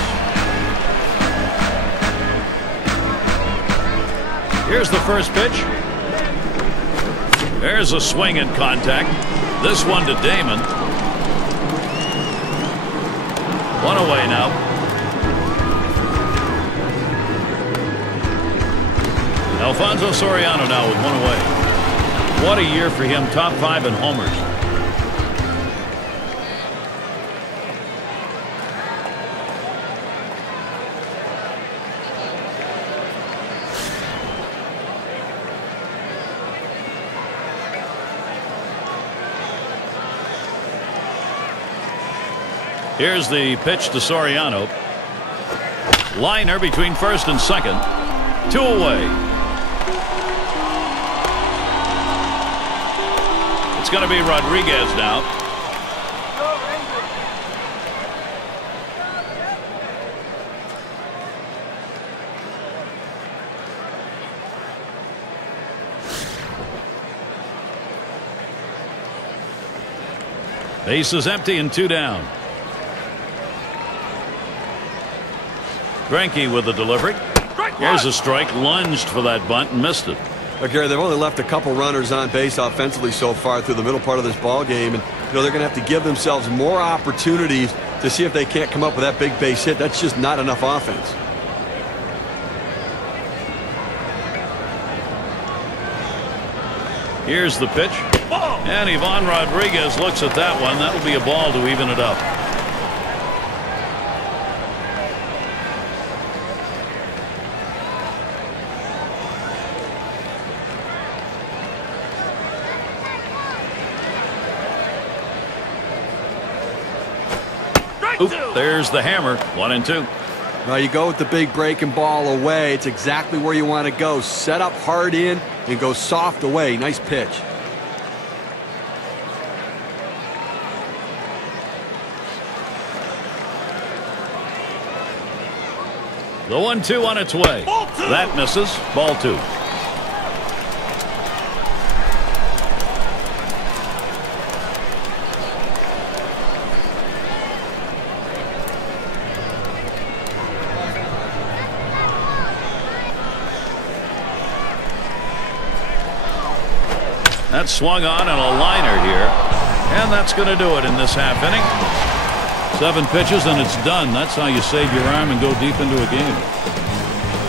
Here's the first pitch. There's a swing and contact. This one to Damon. One away now. Alfonso Soriano now with one away. What a year for him. Top 5 in homers. Here's the pitch to Soriano. Liner between first and second. 2 away. It's going to be Rodriguez now. Base is empty and 2 down. Greinke with the delivery. Here's a strike. Lunged for that bunt and missed it. Gary, they've only left a couple runners on base offensively so far through the middle part of this ball game, and they're going to have to give themselves more opportunities to see if they can't come up with that big base hit. That's just not enough offense. Here's the pitch, and Ivan Rodriguez looks at that one. That'll be a ball to even it up. Oop, there's the hammer. 1 and 2. Now you go with the big breaking ball away. It's exactly where you want to go. Set up hard in and go soft away. Nice pitch. The 1-2 on its way. That misses. Ball 2. That swung on and a liner here. And that's going to do it in this half inning. 7 pitches and it's done. That's how you save your arm and go deep into a game.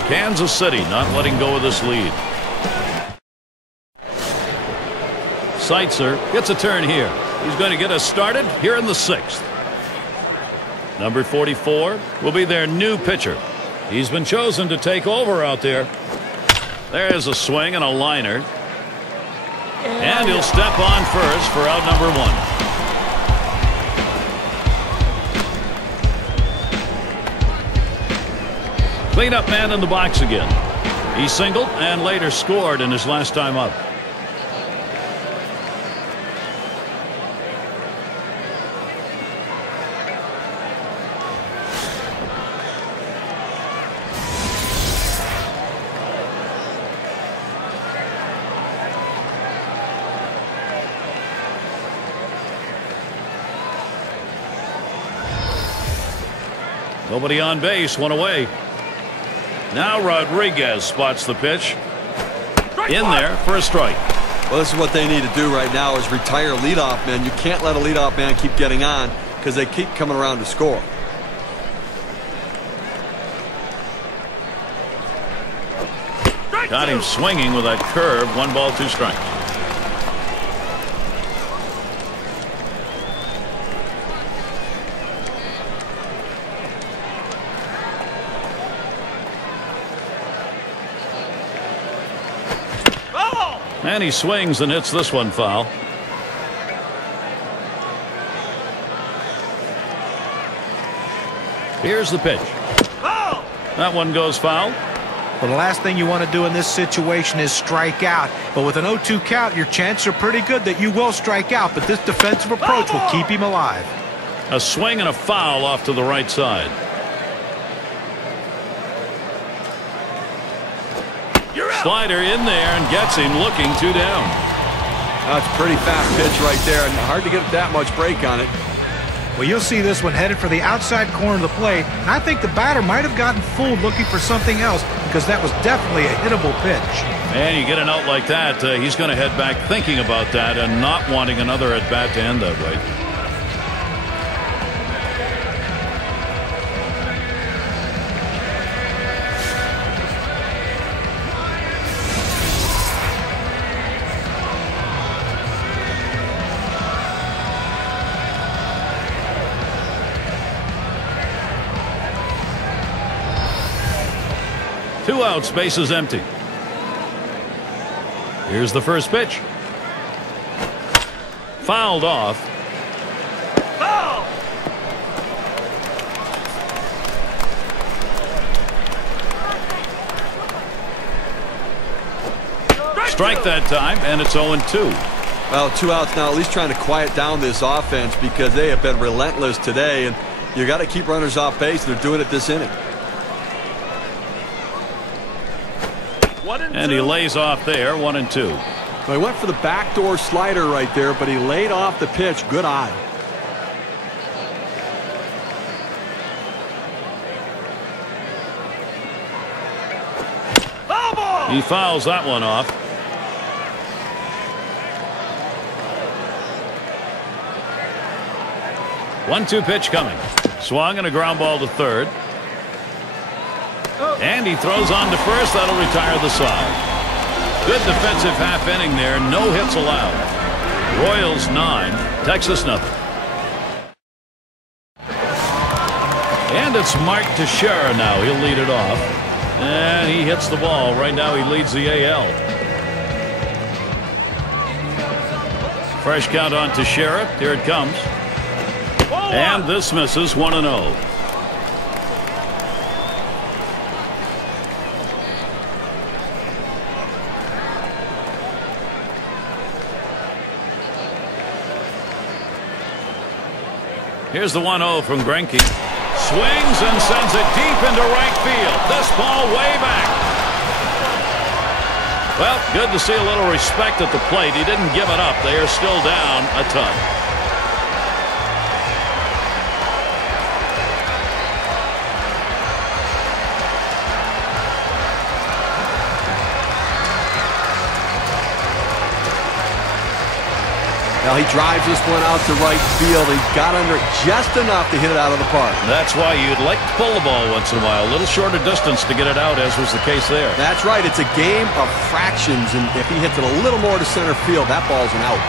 Kansas City not letting go of this lead. Seitzer gets a turn here. He's going to get us started here in the 6th. Number 44 will be their new pitcher. He's been chosen to take over out there. There's a swing and a liner. And he'll step on first for out number 1. Cleanup man in the box again. He singled and later scored in his last time up. Nobody on base, 1 away. Now Rodriguez spots the pitch. In there for a strike. Well, this is what they need to do right now is retire leadoff man. You can't let a leadoff man keep getting on because they keep coming around to score. Got him swinging with that curve. 1 ball, 2 strikes. And he swings and hits this one foul. Here's the pitch. That one goes foul. Well, the last thing you want to do in this situation is strike out. But with an 0-2 count, your chances are pretty good that you will strike out. But this defensive approach will keep him alive. A swing and a foul off to the right side. Slider in there and gets him looking 2 down. That's a pretty fast pitch right there, and hard to get that much break on it. Well, you'll see this one headed for the outside corner of the plate, and I think the batter might have gotten fooled looking for something else because that was definitely a hittable pitch. And you get an out like that, he's going to head back thinking about that and not wanting another at-bat to end that way. Two outs, bases empty. Here's the first pitch. Fouled off. Foul! Strike that time, and it's 0-2. Well, 2 outs now, at least trying to quiet down this offense because they have been relentless today, and you got to keep runners off base. They're doing it this inning. And he lays off there, 1-2. Well, he went for the backdoor slider right there, but he laid off the pitch. Good eye. He fouls that one off. One-two pitch coming. Swung and a ground ball to third. And he throws on to first. That'll retire the side. Good defensive half inning there. No hits allowed. Royals 9, Texas nothing. And it's Mark Teixeira now. He'll lead it off. And he hits the ball. Right now he leads the AL. Fresh count on Teixeira. Here it comes. And this misses 1-0. Here's the 1-0 from Greinke. Swings and sends it deep into right field. This ball way back. Well, good to see a little respect at the plate. He didn't give it up. They are still down a ton. Now he drives this one out to right field. He got under it just enough to hit it out of the park. That's why you'd like to pull the ball once in a while. A little shorter distance to get it out, as was the case there. That's right. It's a game of fractions, and if he hits it a little more to center field, that ball's an out.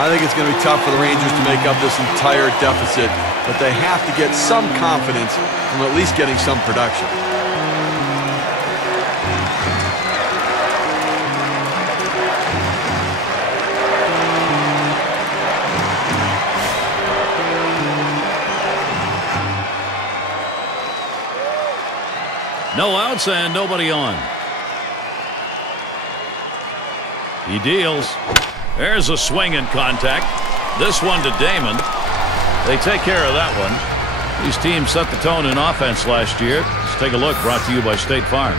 I think it's going to be tough for the Rangers to make up this entire deficit, but they have to get some confidence from at least getting some production. No outs and nobody on. He deals. There's a swing and contact. This one to Damon. They take care of that one. These teams set the tone in offense last year. Let's take a look. Brought to you by State Farm.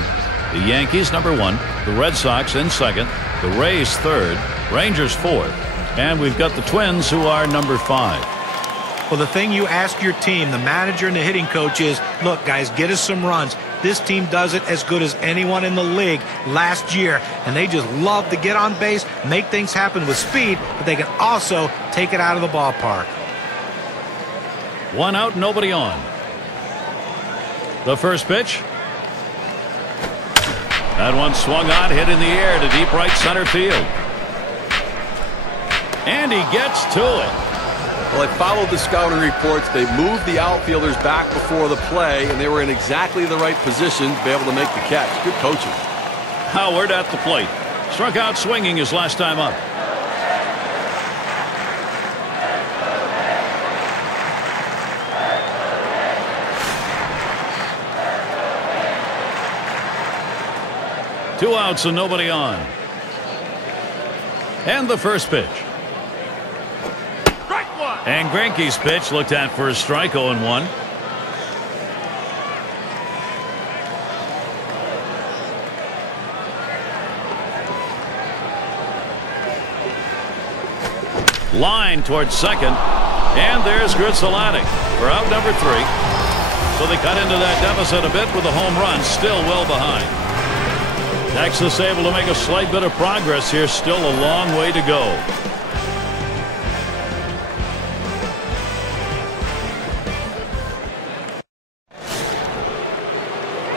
The Yankees number 1. The Red Sox in second. The Rays third. Rangers fourth. And we've got the Twins who are number 5. Well, the thing you ask your team, the manager and the hitting coach is, look, guys, get us some runs. This team does it as good as anyone in the league last year, and they just love to get on base, make things happen with speed, but they can also take it out of the ballpark. 1 out, nobody on. The first pitch. That one swung on, hit in the air to deep right center field. And he gets to it. Well, they followed the scouting reports. They moved the outfielders back before the play, and they were in exactly the right position to be able to make the catch. Good coaching. Howard at the plate. Struck out swinging his last time up. 2 outs and nobody on. And the first pitch. And Greinke's pitch looked at for a strike, 0-1. Line towards second. And there's Greinke for out number 3. So they cut into that deficit a bit with a home run, still well behind. Texas able to make a slight bit of progress here, still a long way to go.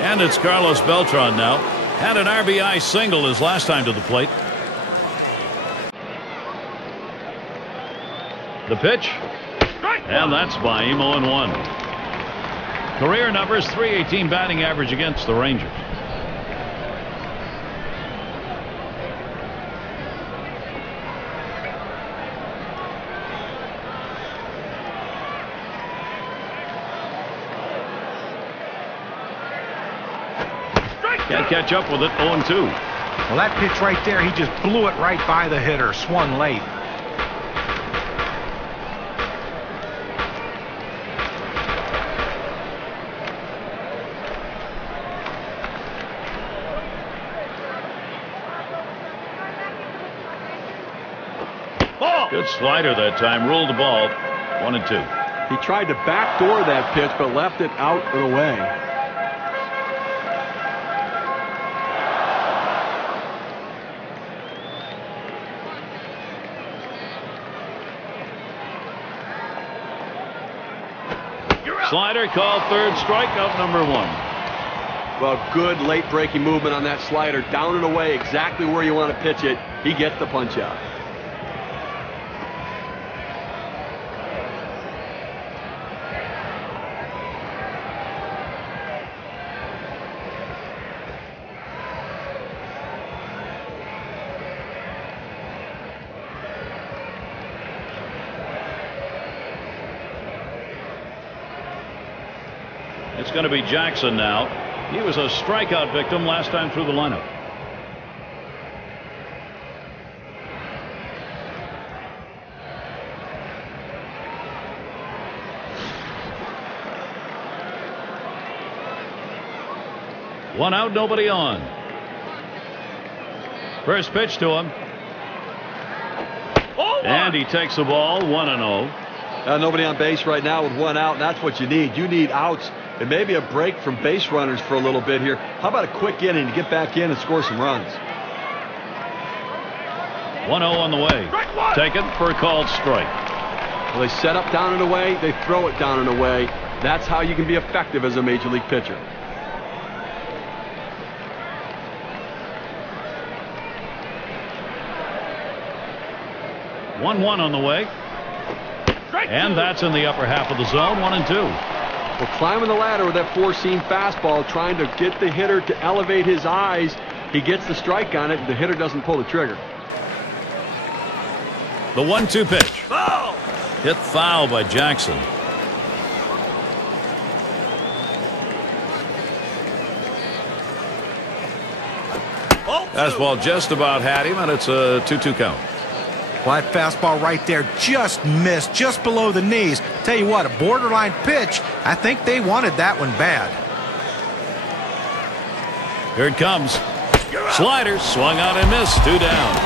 And it's Carlos Beltran now. Had an RBI single his last time to the plate. The pitch. And that's by him, 0-1. Career numbers, .318 batting average against the Rangers. Can't catch up with it, 0-2. Well, that pitch right there, he just blew it right by the hitter, swung late. Good slider that time, ruled the ball, 1-2. He tried to backdoor that pitch, but left it out and away. Slider called third, strikeout number 1. Well, good late breaking movement on that slider, down and away, exactly where you want to pitch it. He gets the punch out. It's going to be Jackson now. He was a strikeout victim last time through the lineup. One out, nobody on. First pitch to him. And he takes the ball, 1-0. Nobody on base right now with 1 out. That's what you need. You need outs and maybe a break from base runners for a little bit here. How about a quick inning to get back in and score some runs? 1-0 on the way. Taken for a called strike. Well, they set up down and away. They throw it down and away. That's how you can be effective as a major league pitcher. One on the way. And that's in the upper half of the zone, 1-2. Well, climbing the ladder with that four-seam fastball, trying to get the hitter to elevate his eyes. He gets the strike on it, and the hitter doesn't pull the trigger. The 1-2 pitch. Foul! Hit foul by Jackson. Fastball just about had him, and it's a 2-2 count. Well, that fastball right there just missed, just below the knees. Tell you what, a borderline pitch. I think they wanted that one bad. Here it comes. Slider swung out and missed. 2 down.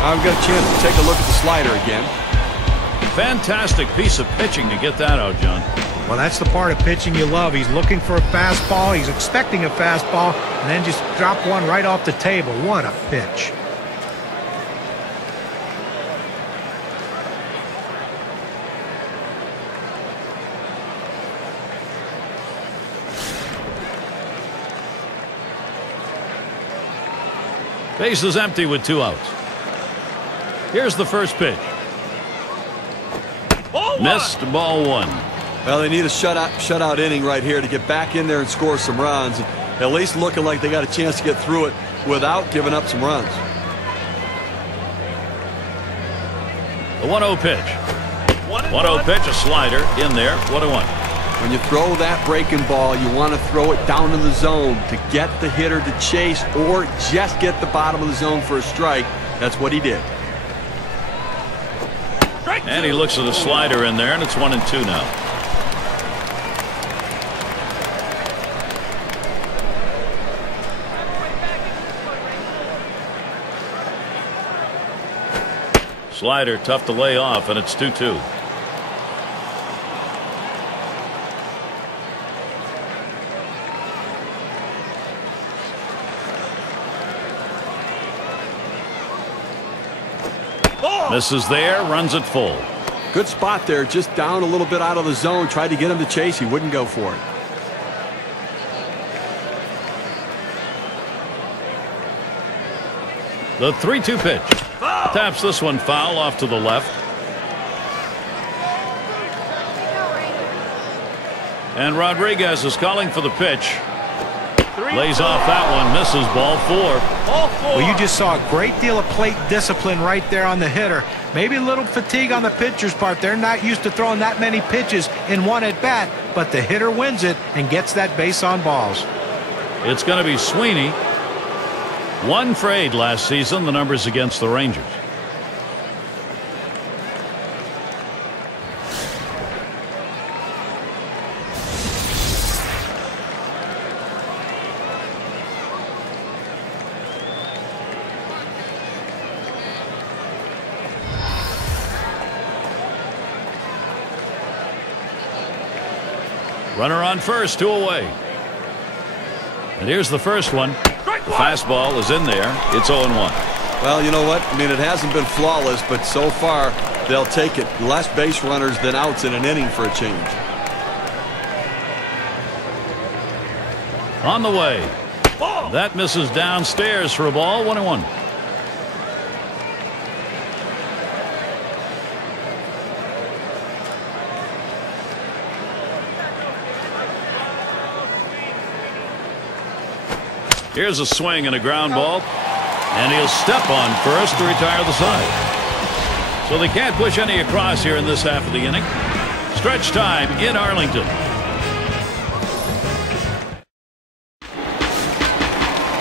I've got a chance to take a look at the slider again. Fantastic piece of pitching to get that out, John. Well, that's the part of pitching you love. He's looking for a fastball. He's expecting a fastball, and then just drop one right off the table. What a pitch. Base is empty with 2 outs. Here's the first pitch. Missed, ball 1. Well, they need a shutout inning right here to get back in there and score some runs. At least looking like they got a chance to get through it without giving up some runs. The 1-0 pitch. 1-0 pitch, a slider in there, 1-1. When you throw that breaking ball, you want to throw it down in the zone to get the hitter to chase or just get the bottom of the zone for a strike. That's what he did. And he looks at a slider in there, and it's 1-2 now. Slider tough to lay off, and it's 2-2. Misses there, runs it full. Good spot there, just down a little bit out of the zone. Tried to get him to chase, he wouldn't go for it. The 3-2 pitch. Taps this one foul off to the left. And Rodriguez is calling for the pitch. Lays off that one, misses, ball four. Well, you just saw a great deal of plate discipline right there on the hitter. Maybe a little fatigue on the pitcher's part. They're not used to throwing that many pitches in one at bat, but the hitter wins it and gets that base on balls. It's going to be Sweeney. 1 for 8 last season, the numbers against the Rangers. Runner on first, 2 away. And here's the first one. The fastball is in there. It's 0-1. Well, you know what? I mean, it hasn't been flawless, but so far they'll take it. Less base runners than outs in an inning for a change. On the way. That misses downstairs for a ball. 1-1. Here's a swing and a ground ball, and he'll step on first to retire the side. So they can't push any across here in this half of the inning. Stretch time in Arlington.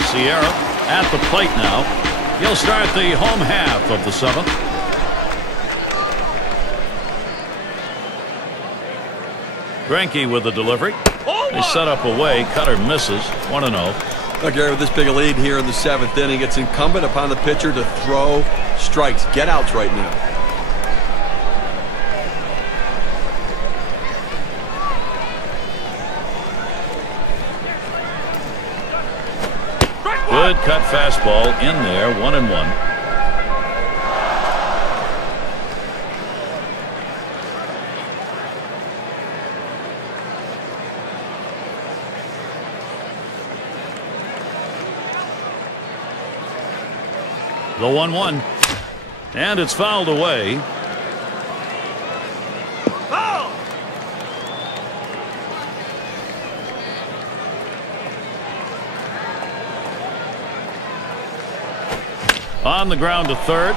Sierra at the plate now. He'll start the home half of the 7th. Greinke with the delivery. They set up away. Cutter misses. 1-0. Look, Gary, with this big a lead here in the 7th inning, it's incumbent upon the pitcher to throw strikes, get outs right now. Good cut fastball in there, 1-1. The 1-1, and it's fouled away. Foul! On the ground to third.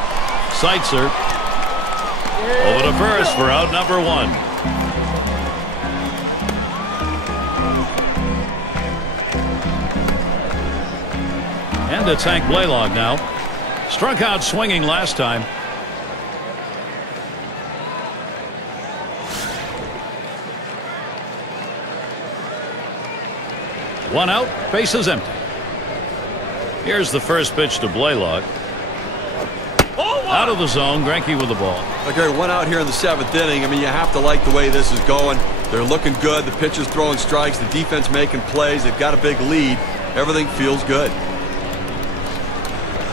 Seitzer over to first for out number 1. And it's Hank Blaylock now. Struck out swinging last time. One out, bases empty. Here's the first pitch to Blaylock. Out of the zone, Greinke with the ball. Okay, 1 out here in the 7th inning. I mean, you have to like the way this is going. They're looking good. The pitcher's throwing strikes. The defense making plays. They've got a big lead. Everything feels good.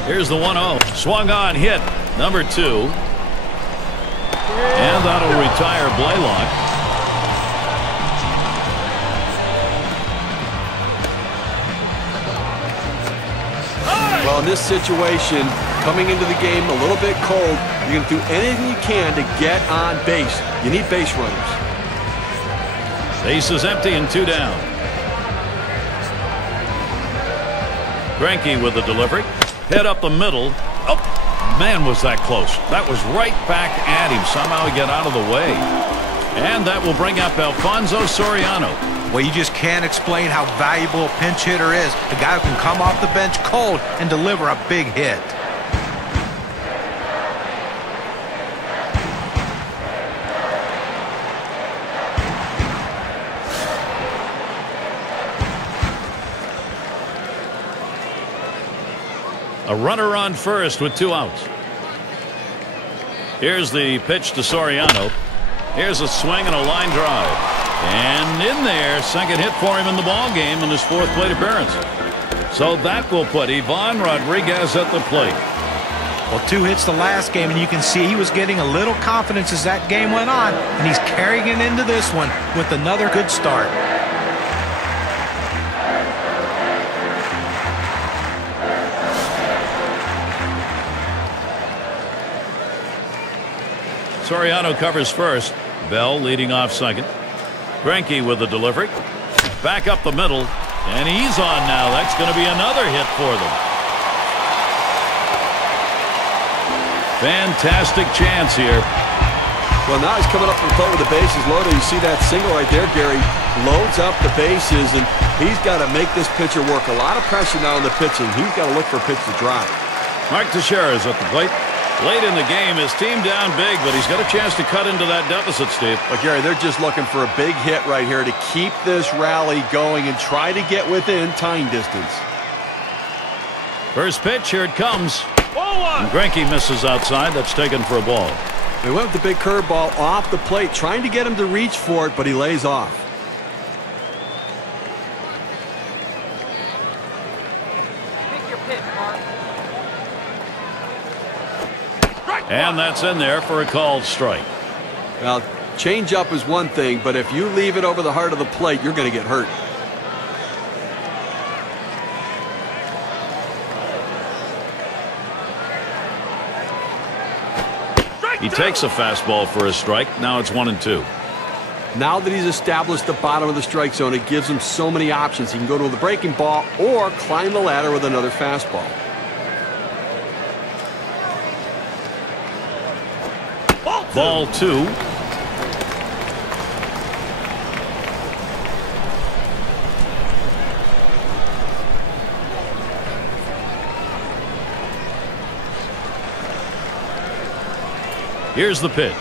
Here's the 1-0. Swung on, hit number 2. And that'll retire Blaylock. Well, in this situation, coming into the game a little bit cold, you're going to do anything you can to get on base. You need base runners. Base is empty and 2 down. Greinke with the delivery. Head up the middle. Oh, man, was that close. That was right back at him. Somehow he got out of the way. And that will bring up Alfonso Soriano. Well, you just can't explain how valuable a pinch hitter is. A guy who can come off the bench cold and deliver a big hit. A runner on first with 2 outs. Here's the pitch to Soriano. Here's a swing and a line drive. And in there, second hit for him in the ball game in his 4th plate appearance. So that will put Ivan Rodriguez at the plate. Well, 2 hits the last game, and you can see he was getting a little confidence as that game went on, and he's carrying it into this one with another good start. Soriano covers first. Bell leading off second. Greinke with the delivery. Back up the middle. And he's on now. That's going to be another hit for them. Fantastic chance here. Well, now he's coming up from third with the bases loaded. You see that single right there, Gary. Loads up the bases, and he's got to make this pitcher work. A lot of pressure now on the pitching. He's got to look for a pitch to drive. Mark Teixeira is at the plate. Late in the game, his team down big, but he's got a chance to cut into that deficit, Steve. But, Gary, they're just looking for a big hit right here to keep this rally going and try to get within tying distance. First pitch, here it comes. And Greinke misses outside. That's taken for a ball. They went with the big curveball off the plate, trying to get him to reach for it, but he lays off. And that's in there for a called strike. Now, change up is one thing, but if you leave it over the heart of the plate, you're going to get hurt. He takes a fastball for a strike. Now it's 1-2. Now that he's established the bottom of the strike zone, it gives him so many options. He can go to the breaking ball or climb the ladder with another fastball. Ball 2. Here's the pitch.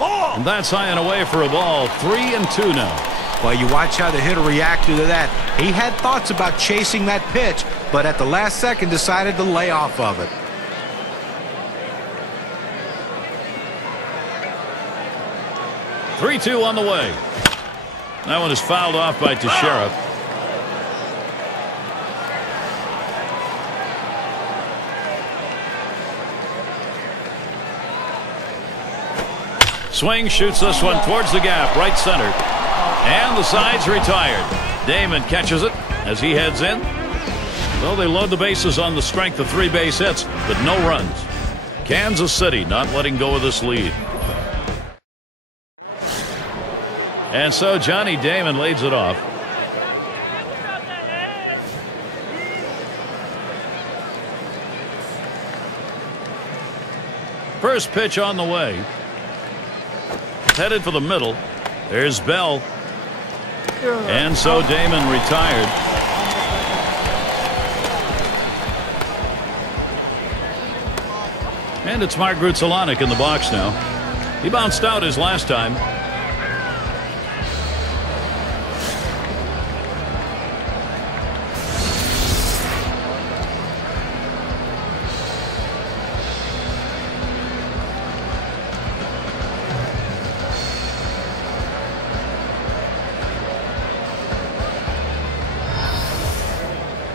And that's high and away for a ball. 3-2 now. Well, you watch how the hitter reacted to that. He had thoughts about chasing that pitch, but at the last second decided to lay off of it. Three-2 on the way. That one is fouled off by Teixeira. Swing, shoots this one towards the gap, right center. And the side's retired. Damon catches it as he heads in. Well, they load the bases on the strength of 3 base hits, but no runs. Kansas City not letting go of this lead. And so Johnny Damon leads it off. First pitch on the way. Headed for the middle. There's Bell. And so Damon retired. And it's Mark Grudzielanek in the box now. He bounced out his last time.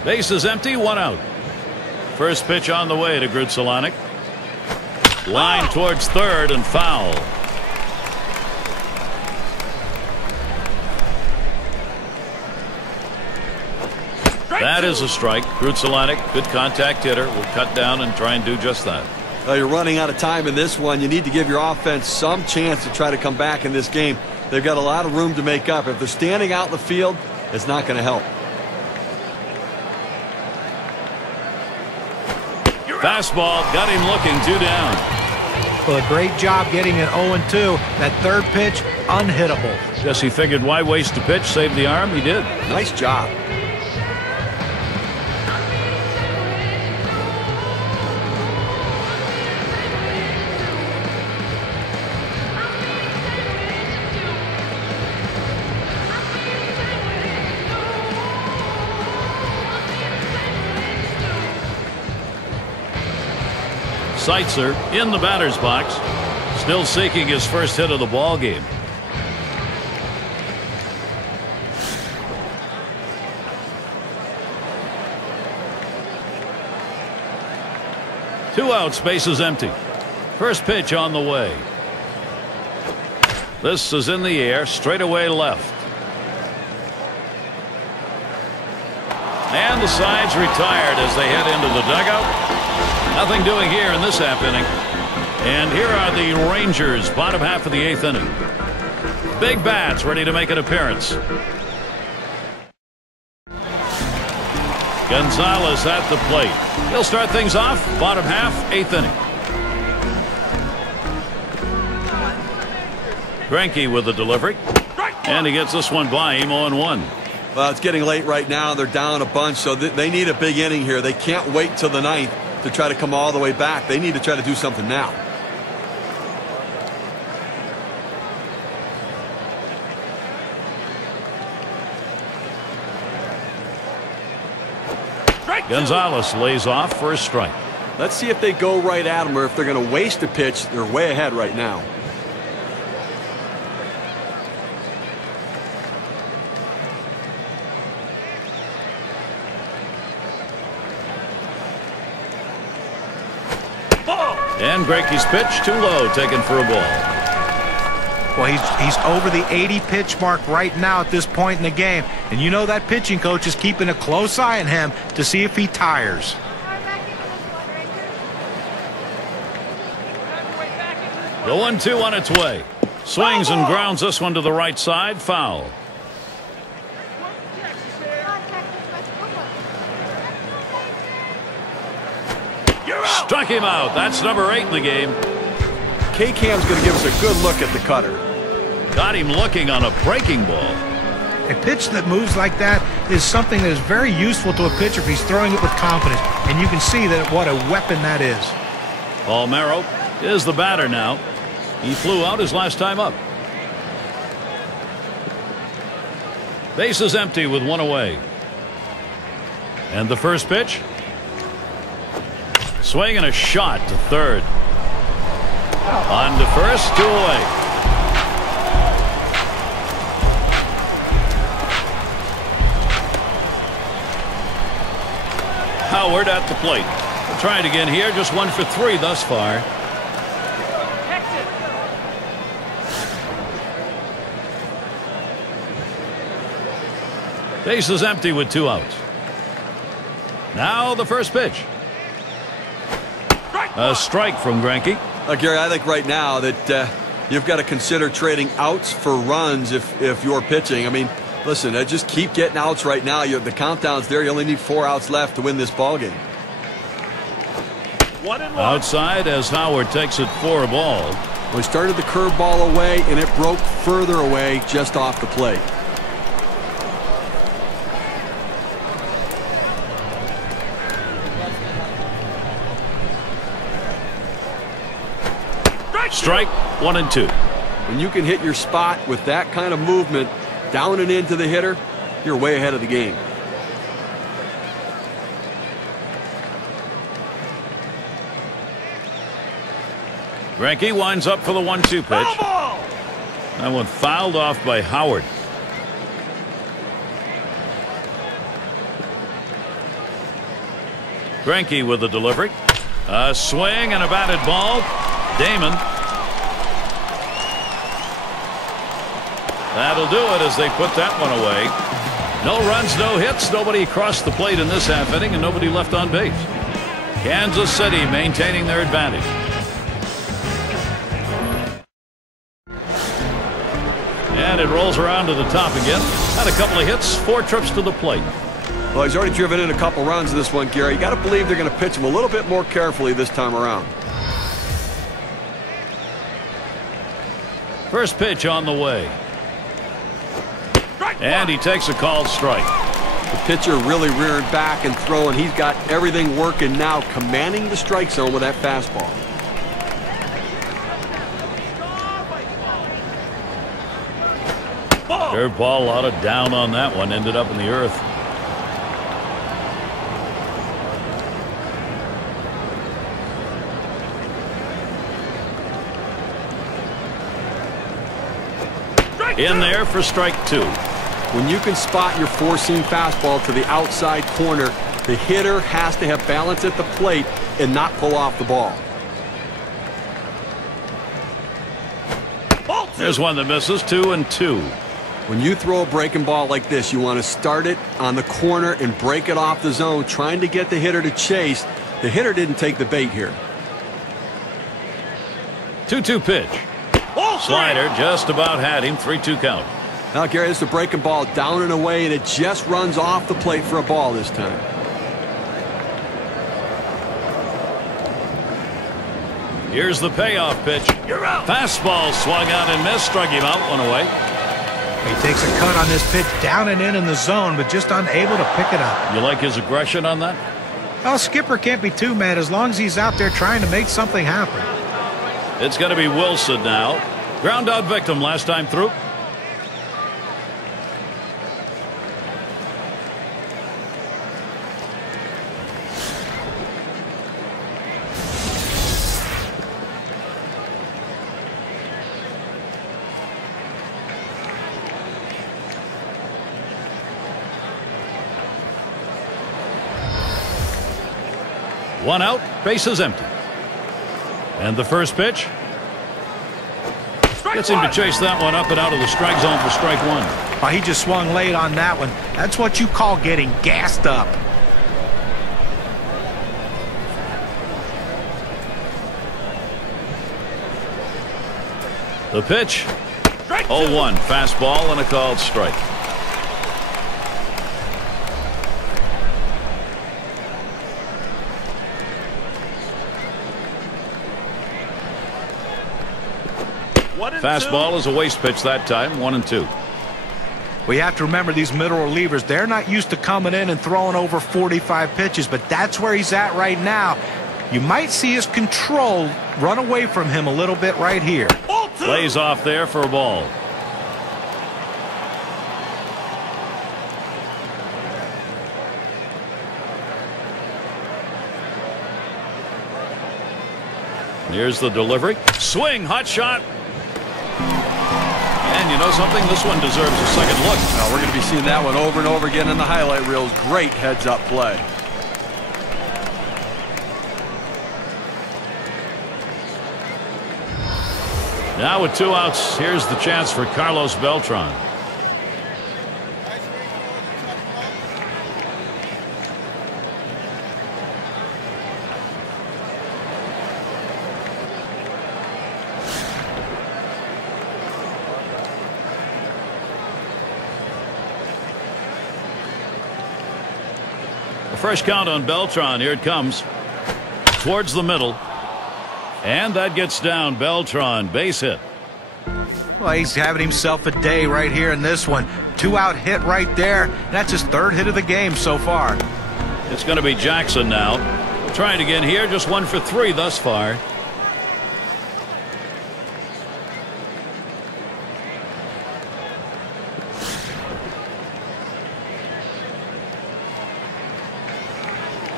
Base is empty, 1 out. First pitch on the way to Grudzielanek. Line towards third and foul. That is a strike. Grudzielanek, good contact hitter, will cut down and try and do just that. Well, you're running out of time in this one. You need to give your offense some chance to try to come back in this game. They've got a lot of room to make up. If they're standing out in the field, it's not going to help. Fastball got him looking, 2 down. Well, a great job getting an 0-2. That third pitch, unhittable. Guess he figured, why waste a pitch, save the arm? He did. Nice job. Seitzer in the batter's box, still seeking his first hit of the ball game. Two outs, bases empty. First pitch on the way. This is in the air, straight away left. And the side's retired as they head into the dugout. Nothing doing here in this half inning. And here are the Rangers, bottom half of the 8th inning. Big bats ready to make an appearance. Gonzalez at the plate. He'll start things off, bottom half, 8th inning. Greinke with the delivery. And he gets this one by him, 0-1. Well, it's getting late right now. They're down a bunch, so they need a big inning here. They can't wait till the 9th to try to come all the way back. They need to try to do something now. Gonzalez lays off for a strike. Let's see if they go right at him or if they're going to waste a pitch. They're way ahead right now. And Greinke's pitch too low, taken for a ball. Well, he's over the 80 pitch mark right now at this point in the game. And you know that pitching coach is keeping a close eye on him to see if he tires. The 1-2 on its way. Swings and grounds this one to the right side. Foul. Struck him out. That's number 8 in the game. K-Cam's going to give us a good look at the cutter. Got him looking on a breaking ball. A pitch that moves like that is something that is very useful to a pitcher if he's throwing it with confidence. And you can see that what a weapon that is. Palmeiro is the batter now. He flew out his last time up. Base is empty with one away. And the first pitch. Swing and a shot to third. On to first, 2 away. Howard at the plate. We'll try it again here. Just 1 for 3 thus far. Base is empty with 2 outs. Now the first pitch. A strike from Greinke. Gary, I think right now that you've got to consider trading outs for runs if you're pitching. I mean, listen, just keep getting outs right now. The countdown's there. You only need 4 outs left to win this ball game. Outside as Howard takes it for a ball. Well, he started the curveball away, and it broke further away just off the plate. Strike 1 and 2. When you can hit your spot with that kind of movement down and into the hitter, you're way ahead of the game. Greinke winds up for the 1-2 pitch. That one fouled off by Howard. Greinke with the delivery. A swing and a batted ball. Damon. That'll do it as they put that one away. No runs, no hits, nobody crossed the plate in this half inning, and nobody left on base. Kansas City maintaining their advantage. And it rolls around to the top again. Had a couple of hits, 4 trips to the plate. Well, he's already driven in a couple runs in this one, Gary. You got to believe they're going to pitch him a little bit more carefully this time around. First pitch on the way. And he takes a called strike. The pitcher really rearing back and throwing. He's got everything working now, commanding the strike zone with that fastball. Curveball, a lot of down on that one. Ended up in the earth. In there for strike 2. When you can spot your four-seam fastball to the outside corner, the hitter has to have balance at the plate and not pull off the ball. There's one that misses. 2-2. When you throw a breaking ball like this, you want to start it on the corner and break it off the zone, trying to get the hitter to chase. The hitter didn't take the bait here. 2-2 pitch. Slider just about had him. 3-2 count. Now, Gary, this is a breaking ball down and away, and it just runs off the plate for a ball this time. Here's the payoff pitch. You're out. Fastball swung out and missed. Struck him out. One away. He takes a cut on this pitch down and in the zone, but just unable to pick it up. You like his aggression on that? Well, Skipper can't be too mad as long as he's out there trying to make something happen. It's going to be Wilson now. Ground out victim last time through. One out, bases empty. And the first pitch gets him to chase that one up and out of the strike zone for strike 1. Oh, he just swung late on that one. That's what you call getting gassed up. The pitch, 0-1, fastball and a called strike. Fastball is a waste pitch that time. 1-2. We have to remember these middle relievers, they're not used to coming in and throwing over 45 pitches, but that's where he's at right now. You might see his control run away from him a little bit right here. Lays off there for a ball. Here's the delivery. Swing, hot shot. And you know something? This one deserves a second look. Now we're going to be seeing that one over and over again in the highlight reels. Great heads-up play. Now with 2 outs, here's the chance for Carlos Beltran. Fresh count on Beltran. Here it comes towards the middle, and that gets down. Beltran, base hit. Well, he's having himself a day right here in this one. 2-out hit right there. That's his 3rd hit of the game so far. It's going to be Jackson now. Trying again here. Just 1 for 3 thus far.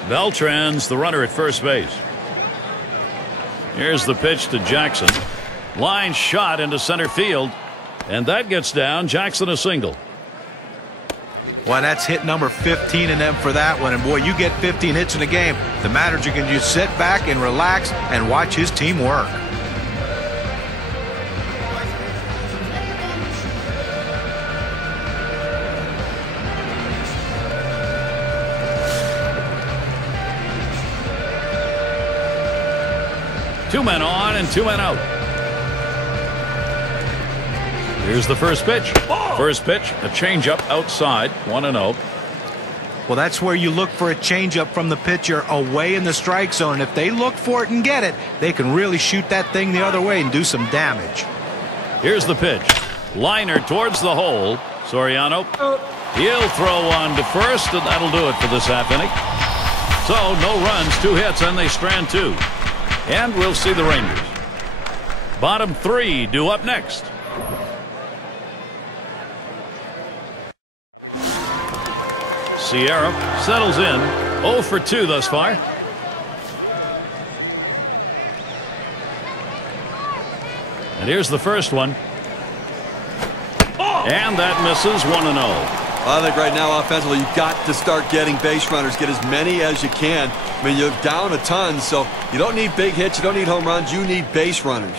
Beltran's the runner at first base. Here's the pitch to Jackson. Line shot into center field, and that gets down. Jackson a single. Well, that's hit number 15 in them for that one. And boy, you get 15 hits in a game. The manager can just sit back and relax and watch his team work. Two men on and 2 men out. Here's the first pitch. First pitch, a changeup outside. 1-0. Well, that's where you look for a changeup from the pitcher away in the strike zone. And if they look for it and get it, they can really shoot that thing the other way and do some damage. Here's the pitch. Liner towards the hole. Soriano. He'll throw one to first, and that'll do it for this half inning. So no runs, 2 hits, and they strand 2. And we'll see the Rangers. Bottom 3 due up next. Sierra settles in. 0 for 2 thus far. And here's the first one. And that misses 1-0. I think right now offensively you've got to start getting base runners. Get as many as you can. I mean, you're down a ton, so you don't need big hits. You don't need home runs. You need base runners.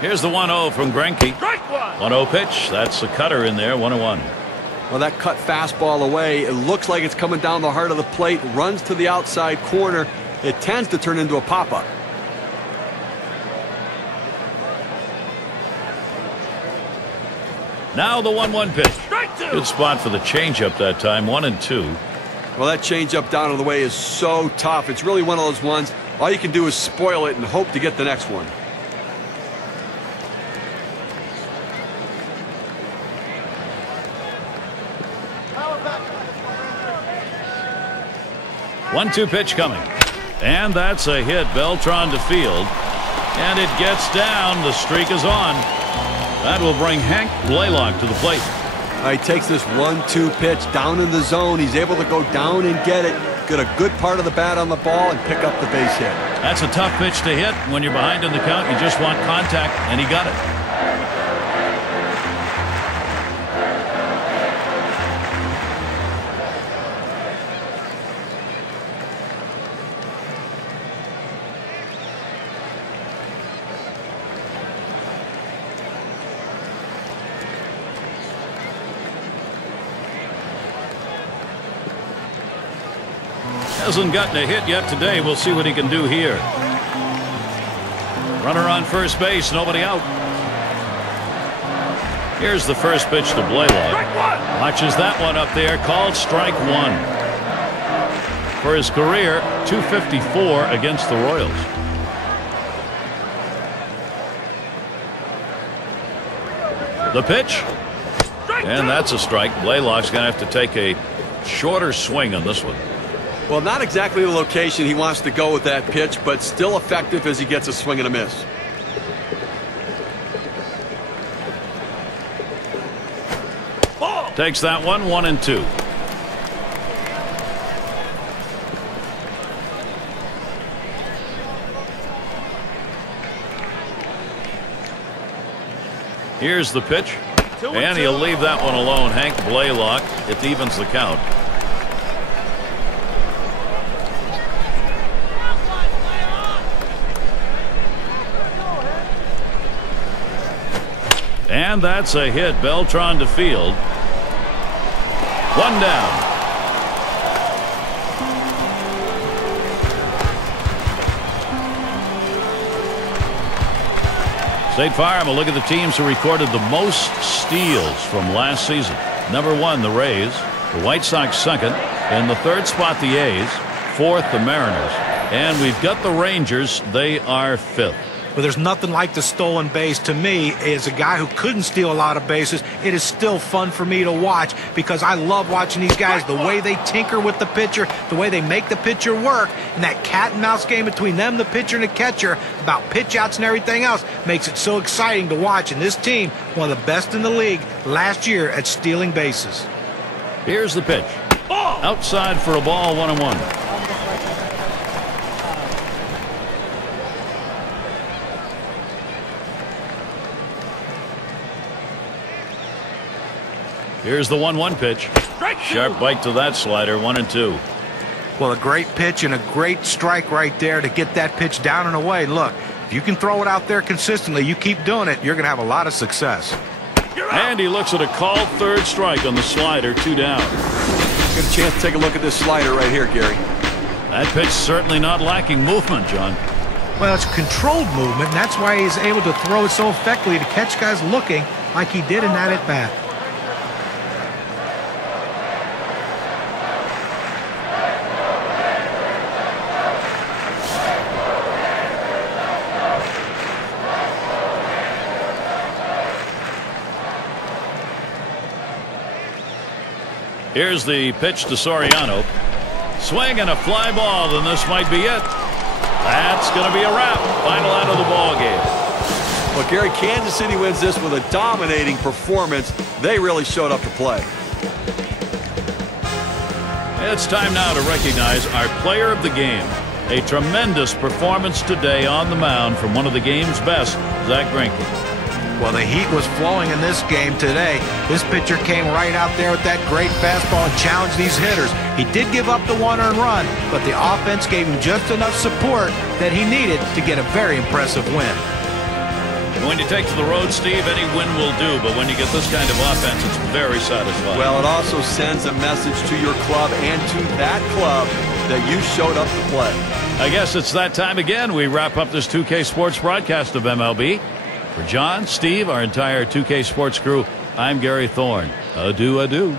Here's the 1-0 from Greinke. 1-0 pitch. That's a cutter in there. 1-1. Well, that cut fastball away. It looks like it's coming down the heart of the plate. Runs to the outside corner. It tends to turn into a pop-up. Now the 1-1 pitch. Good spot for the changeup that time. 1-2. Well, that changeup down on the way is so tough. It's really one of those ones. All you can do is spoil it and hope to get the next one. One-two pitch coming. And that's a hit. Beltran to field. And it gets down. The streak is on. That will bring Hank Blaylock to the plate. He takes this 1-2 pitch down in the zone. He's able to go down and get it. Get a good part of the bat on the ball and pick up the base hit. That's a tough pitch to hit. When you're behind in the count, you just want contact, and he got it. Hasn't gotten a hit yet today. We'll see what he can do here. Runner on first base, nobody out. Here's the first pitch to Blaylock. Watches that one up there, called strike 1. For his career, .254 against the Royals. The pitch. And that's a strike. Blaylock's going to have to take a shorter swing on this one. Well, not exactly the location he wants to go with that pitch, but still effective as he gets a swing and a miss. Takes that one, 1-2. Here's the pitch. And he'll leave that one alone. Hank Blaylock. It evens the count. And that's a hit. Beltran to field. 1 down. State Farm, a look at the teams who recorded the most steals from last season. Number 1, the Rays. The White Sox second. In the third spot, the A's. Fourth, the Mariners. And we've got the Rangers. They are fifth. But there's nothing like the stolen base. To me, as a guy who couldn't steal a lot of bases, it is still fun for me to watch because I love watching these guys, the way they tinker with the pitcher, the way they make the pitcher work, and that cat and mouse game between them, the pitcher, and the catcher about pitch outs and everything else makes it so exciting to watch. And this team, one of the best in the league last year at stealing bases. Here's the pitch. Outside for a ball, 1-1. Here's the 1-1 pitch. Sharp bite to that slider. 1-2. Well, a great pitch and a great strike right there to get that pitch down and away. Look, if you can throw it out there consistently, you keep doing it, you're going to have a lot of success. And he looks at a called third strike on the slider. 2 down. Get a chance to take a look at this slider right here, Gary. That pitch certainly not lacking movement, John. Well, it's controlled movement, and that's why he's able to throw it so effectively to catch guys looking like he did in that at-bat. Here's the pitch to Soriano. Swing and a fly ball, and this might be it. That's going to be a wrap. Final out of the ball game. Well, Gary, Kansas City wins this with a dominating performance. They really showed up to play. It's time now to recognize our player of the game. A tremendous performance today on the mound from one of the game's best, Zach Greinke. Well, the heat was flowing in this game today. This pitcher came right out there with that great fastball and challenged these hitters. He did give up the one earned run, but the offense gave him just enough support that he needed to get a very impressive win. When you take to the road, Steve, any win will do, but when you get this kind of offense, it's very satisfying. Well, it also sends a message to your club and to that club that you showed up to play. I guess it's that time again. We wrap up this 2K Sports broadcast of MLB. For John, Steve, our entire 2K Sports crew, I'm Gary Thorne. Adieu, adieu.